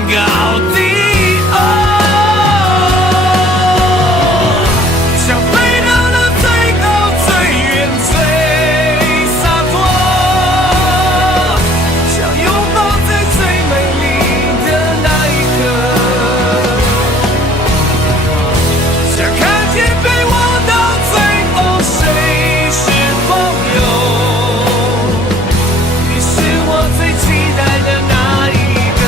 高地厚，想飞到了最高最远最洒脱，想拥抱在最美丽的那一刻，想看见陪我到最后谁是朋友，你是我最期待的那一个。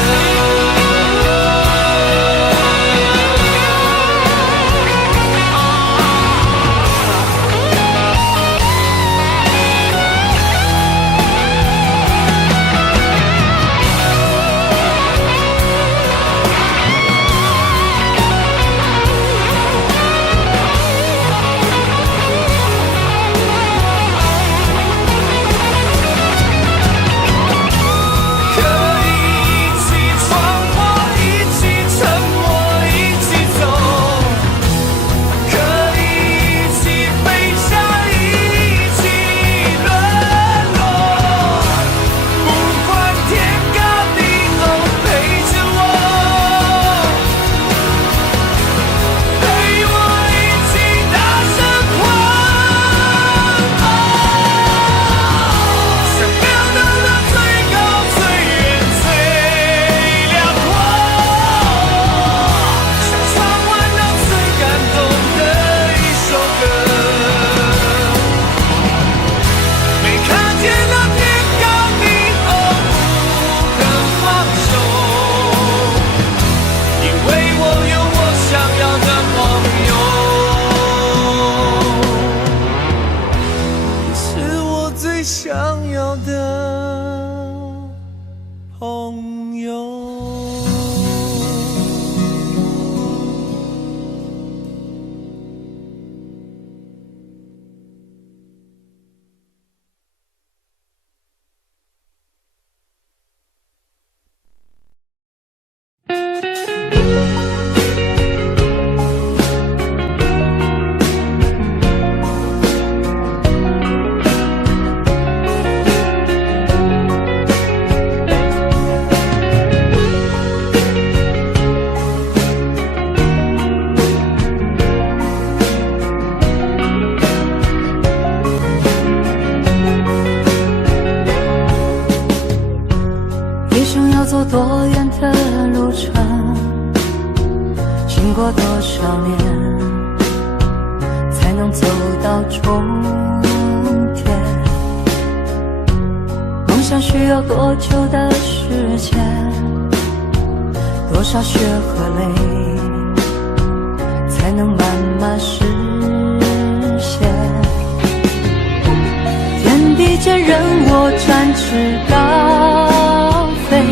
需要多久的时间，多少血和泪，才能慢慢实现？天地间任我展翅高飞，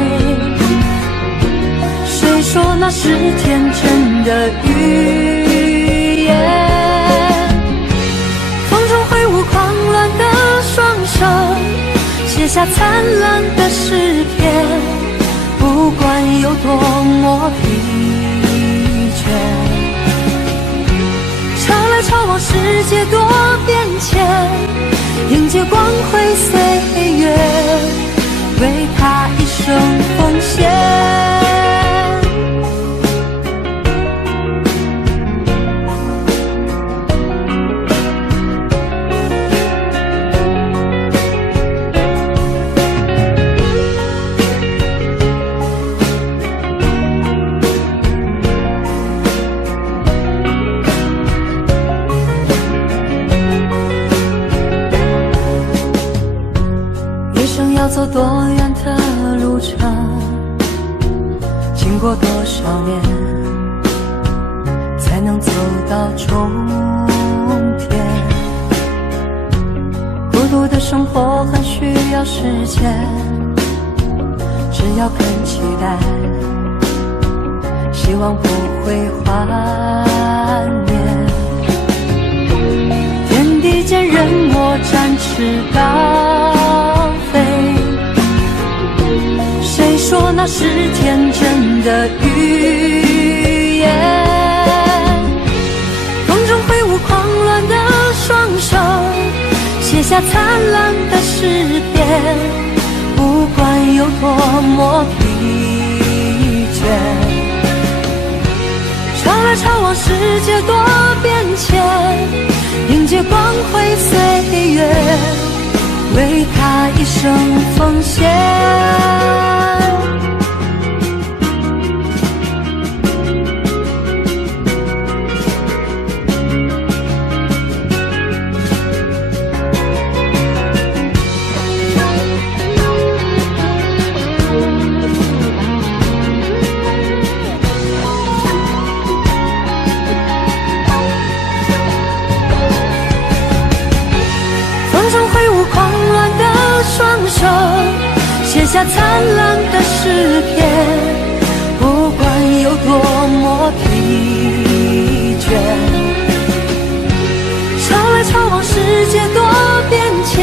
谁说那是天真的语言？风中挥舞狂乱的双手，写下灿烂的诗篇，不管有多么疲倦。潮来潮往，世界多变迁，迎接光辉岁月，为他一生奉献。要走多远的路程，经过多少年，才能走到终点？孤独的生活很需要时间，只要肯期待，希望不会幻灭。天地间任我展翅高飞，谁说那是天真的语言？风中挥舞狂乱的双手，写下灿烂的诗篇，不管有多么疲倦。潮来潮往，世界多变迁，迎接光辉岁月，为他一生奉献。写下灿烂的诗篇，不管有多么疲倦。潮来潮往，世界多变迁，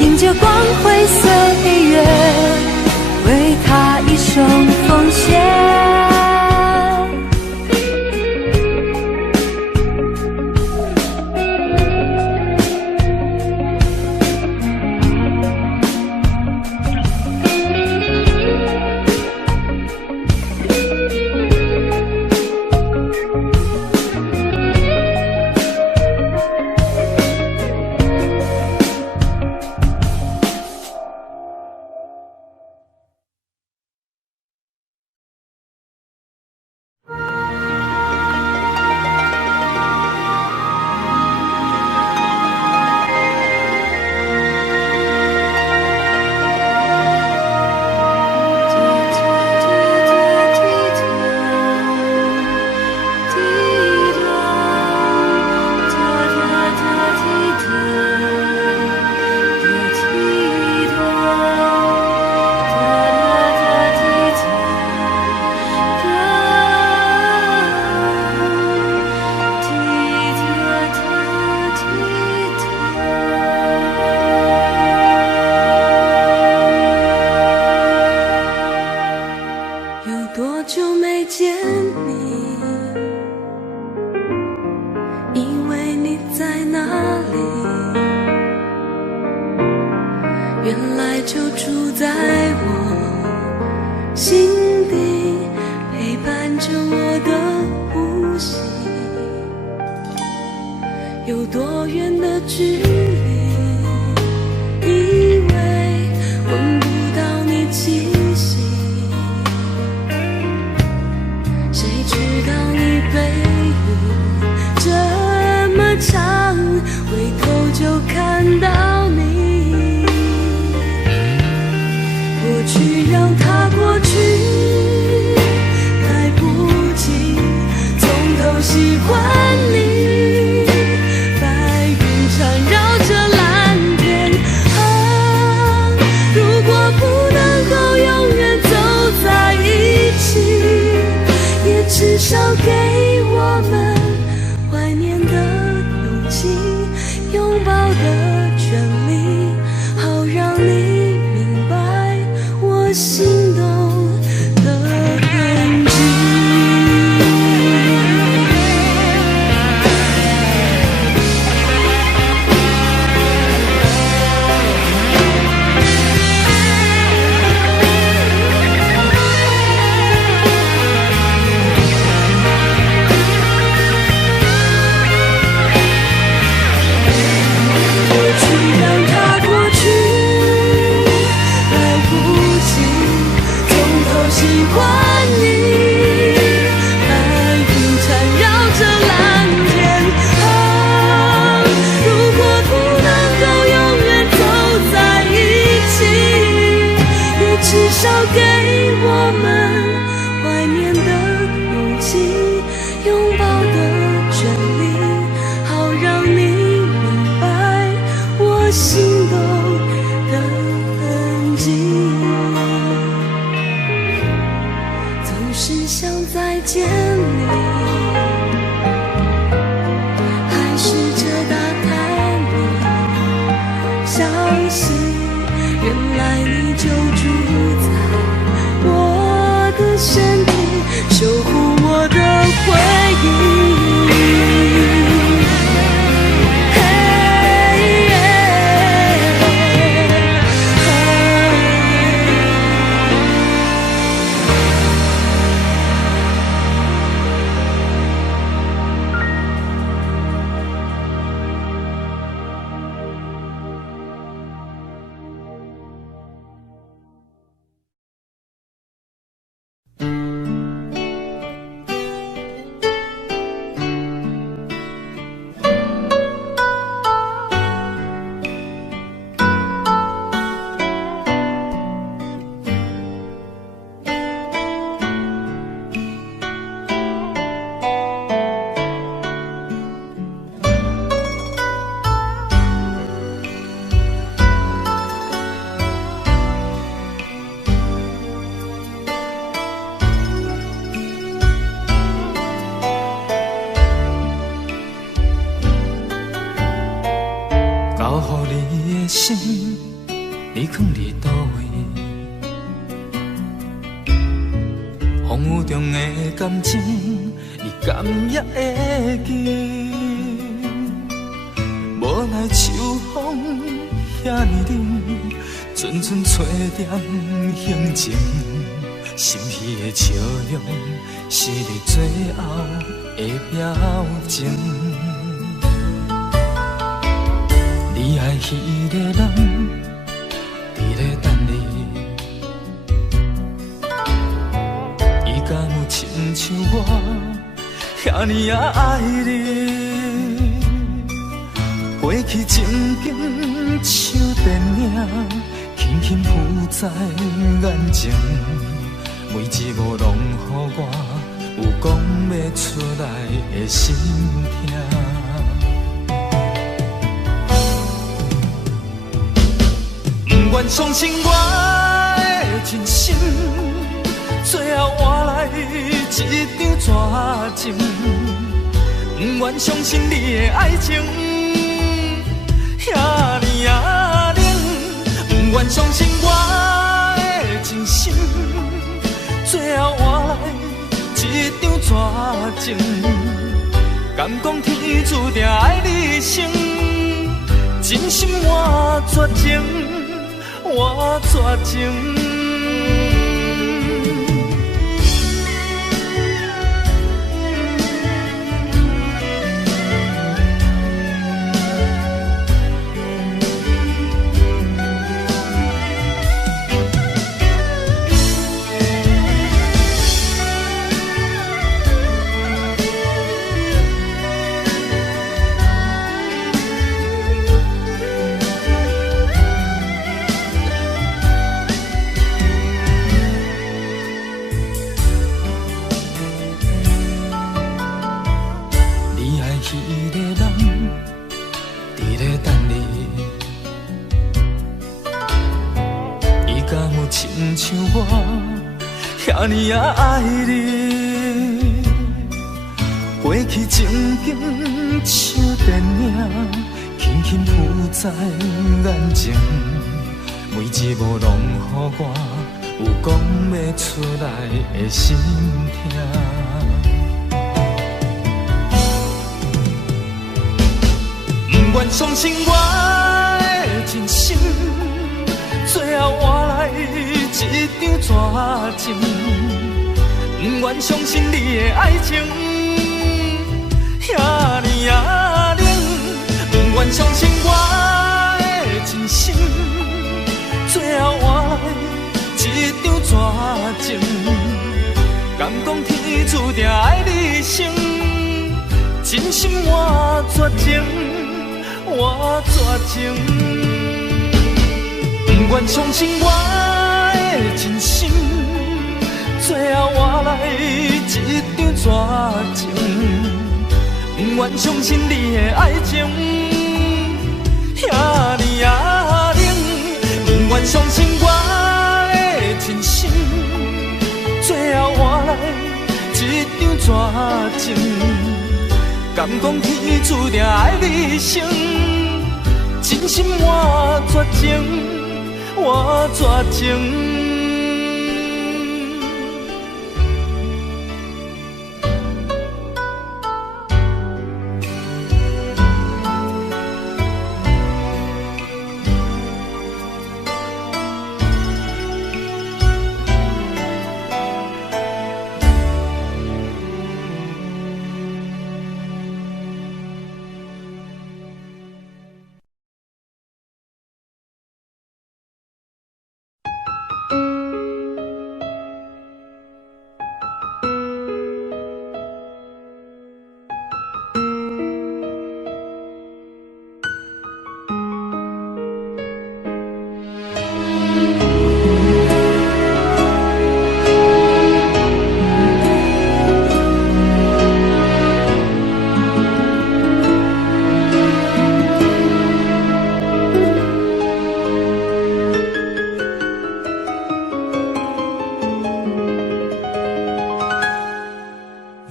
迎接光辉岁月，为他一生奉献。有多远的距离，以为闻不到你气息，谁知道你背影这么长，回头就看到你。拥抱的权利，好让你明白我心动的痕迹。你藏伫倒位？风雨中的感情，你敢也会记？无奈秋风遐尼冷，阵阵吹点行情，心虚的笑容是你最后的表情。你爱迄个人，伫咧等你，伊敢有亲像我遐尼也爱你？过去情景像电影，轻轻浮在眼前，每一幕拢予我有讲不出来的心痛。不愿相信我的真心，最后换来一张绝情。不愿相信你的爱情遐尼啊冷，不愿相信我的真心，最后换来一张绝情。敢讲天注定爱你一生，真心我绝情。我绝情。亲像我遐尼也爱你，过去情景像电影，轻轻轻浮在眼前，每一幕拢予我有讲袂出来的心痛。不愿相信我的真心，最后换来一张纸情。不愿相信你的爱情遐尼啊冷，不愿相信我的真心，最后换来一张纸情。敢讲天注定爱你生，真心换绝情，换绝情。不愿相信我的真心，最后换来一张纸情。不愿相信你的爱情遐尼啊冷，不愿相信我的真心，最后换来一张纸情。敢讲天注定爱你生，真心换绝情，换绝情。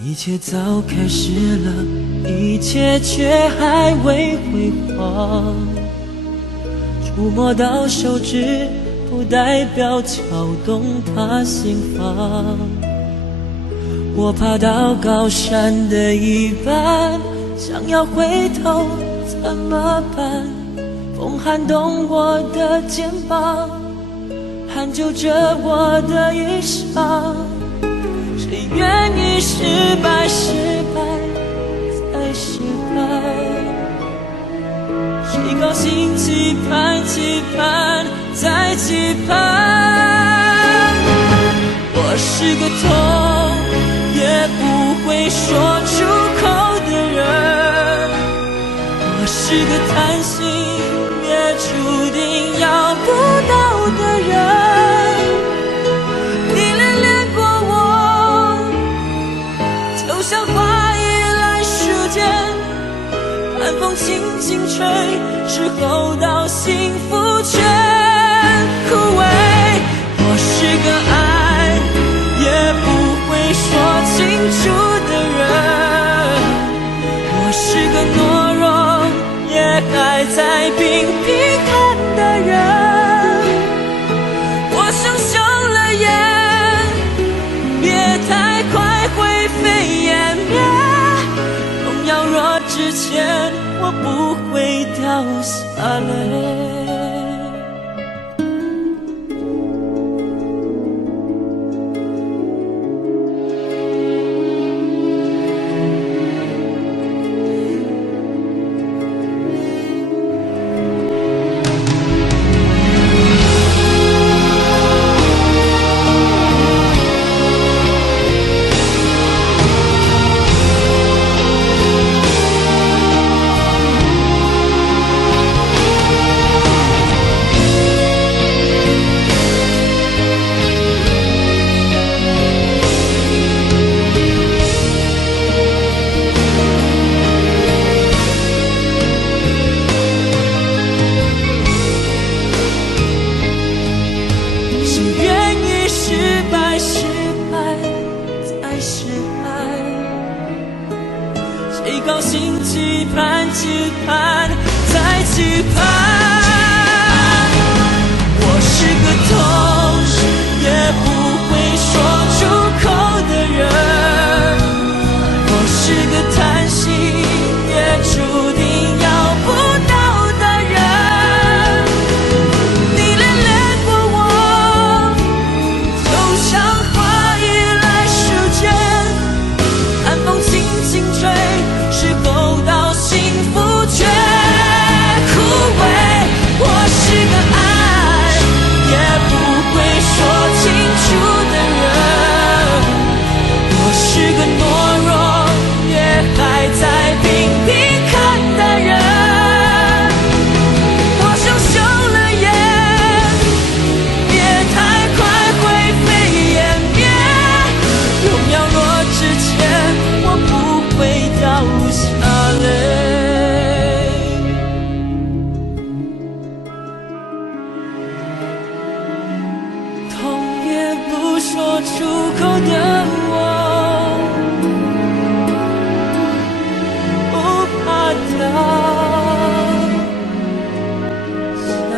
一切早开始了，一切却还未辉煌。触摸到手指，不代表敲动他心房。我爬到高山的一半，想要回头怎么办？风撼动我的肩膀，hand揪着我的衣裳。谁愿意失败，失败再失败？谁高兴期盼，期盼再期盼？我是个痛也不会说出口的人，我是个贪心也注定要不到的人。像花依赖时间，寒风轻轻吹，之后到幸福全枯萎。我是个爱也不会说清楚的人，我是个懦弱也还在拼拼看的人。我想笑了眼，别太快灰飞烟灭，痛要若之前我不会掉下泪。谁高兴期盼，期盼再期盼。我是个痛也不会说出口的人，我是个叹息也注定要不到的人。你恋恋过我，就像花依赖时间，寒风轻轻吹，时候到幸福却枯萎。我是个爱也不会说清楚的人，我是个懦弱也还在拼命看的人。我想休了眼，别太快灰飞烟灭，有秒落之前我不会掉下泪。痛也不说出口的我，不怕掉下泪。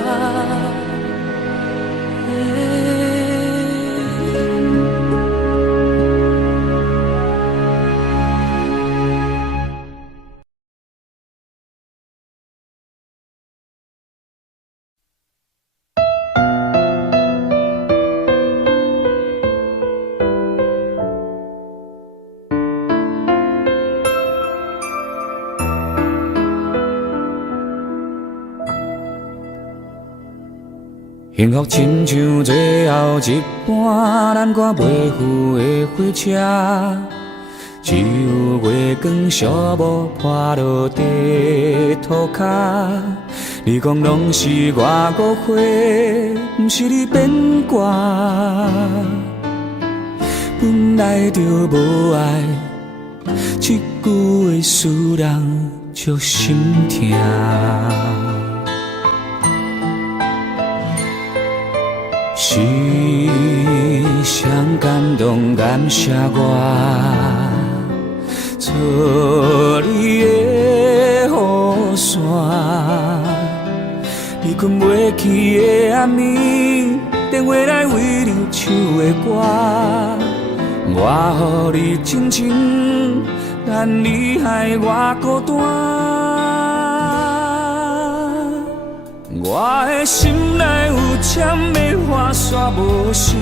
幸福亲像最后一班咱赶袂赴的火车，只有月光小雾破落地涂骹。你讲拢是我误会，不是你变卦。本来就无爱，这句话使人足心痛。是谁感动感谢我，做你的雨伞。你困袂去的暗暝，电话来为你唱的歌，我予你真情，但你害我孤单。我的心内有签的花煞无声，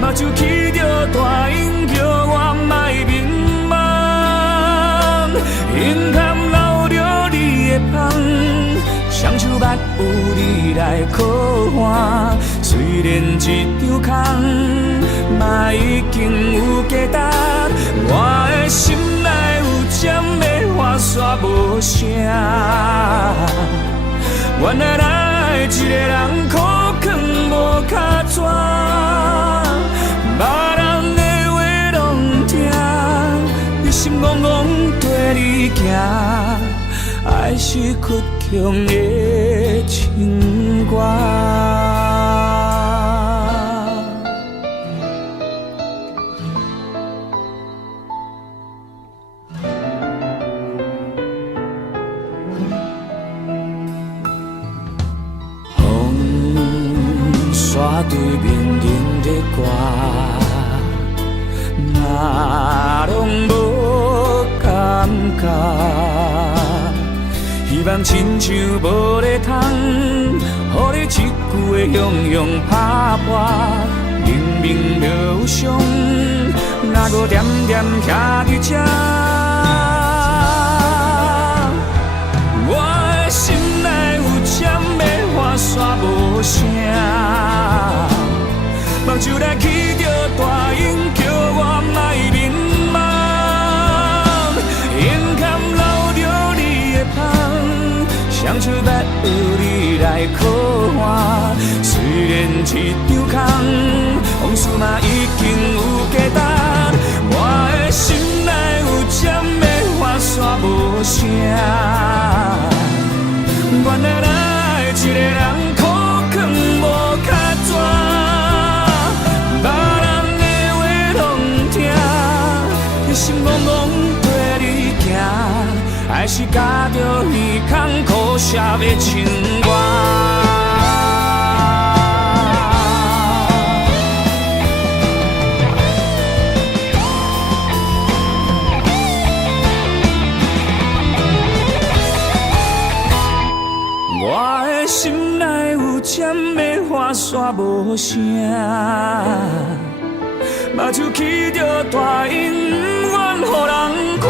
目睭起着大音叫我莫迷茫，眼含流着你的香，双手捌有你来靠岸。虽然一张空，嘛已经有价值。我的心内有签的花煞无声，原来咱一个人苦劝无脚纸，别人的话拢听，你心�iti戆跟你行，爱是倔强的情歌。山对面迎着我，嘛拢无感觉。希望亲像无咧通，予你一句的雄雄拍破。明明就有伤，哪搁惦惦徛伫这？我的心内有签的花煞无声，目睭来起着大音叫我莫迷茫，眼含流着你的香，双手捌有你来靠岸。虽然一张空，往事嘛已经有价值。我的心内有签的花煞无声，原来咱一个人苦劝无脚纸，别人的话拢听，你心怣怣跟你行，还是家着耳孔苦涩的情歌。我的心内有针的花线无声，目睭起着大音，不愿予人看。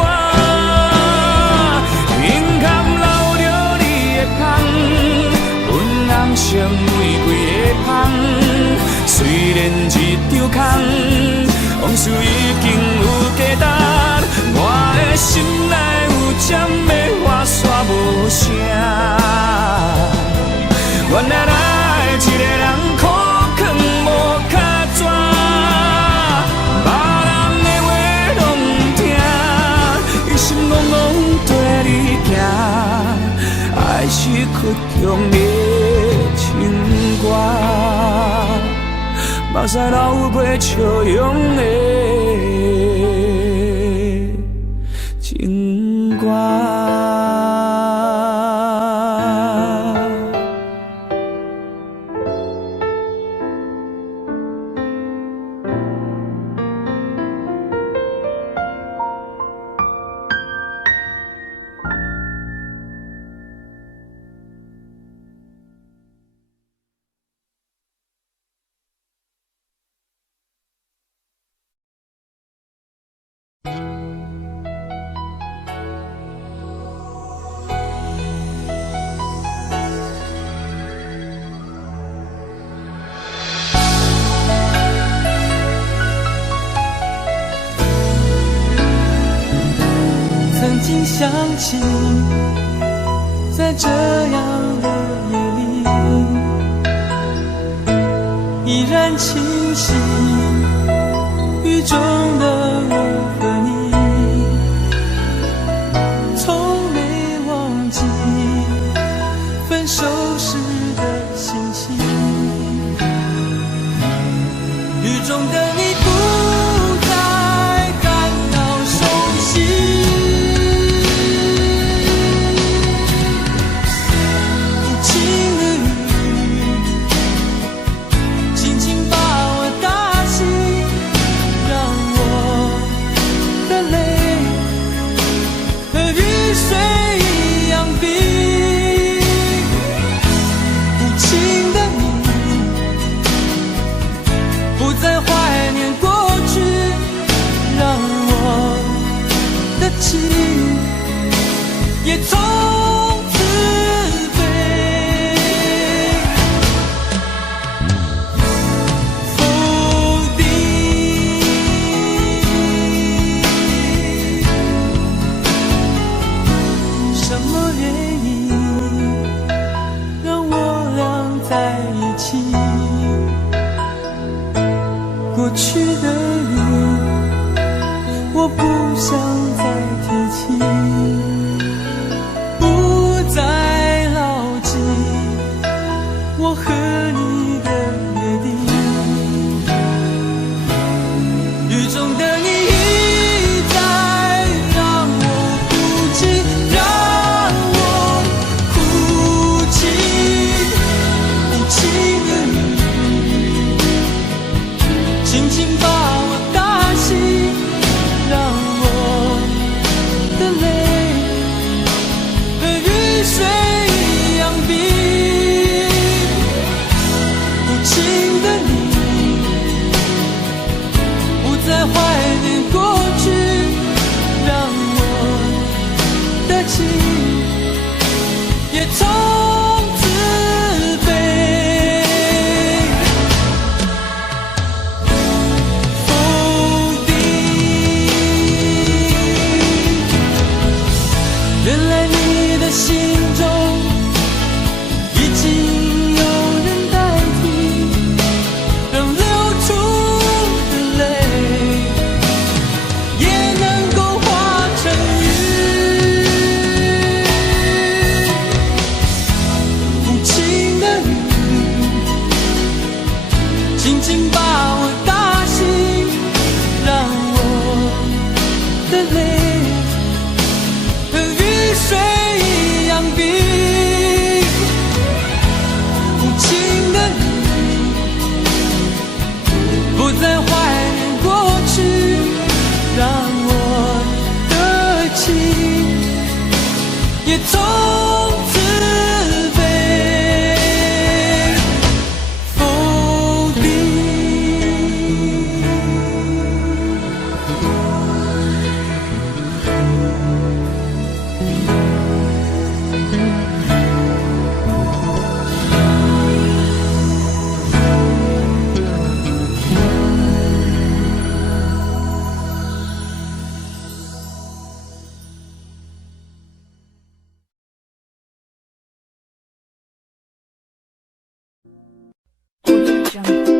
胸坎留着你的香，阮红色玫瑰的香。虽然一场空，往事已经有价值。我的心内有针的花线无声。原来爱一个人苦劝无卡纸，别人的话拢不听，一心戆戆跟你行，爱是曲中的情歌，目屎流过笑容的情歌。曾经想起，在这样的夜里，依然清晰，雨中的我和你，从没忘记分手时的心情。雨中的你不再感到熟悉，也从此飞，否定什么原因让我俩在一起？过去的人，我不想再提起。我和你的约定，雨中的你一再让我哭泣，让我哭泣，无情的你，轻轻把我打醒，让我的泪和雨水一样冰。情的你，不再怀念过去，让我的情也从此飞。否定，原来你的心中已经心也从此被否定。Audio Jungle.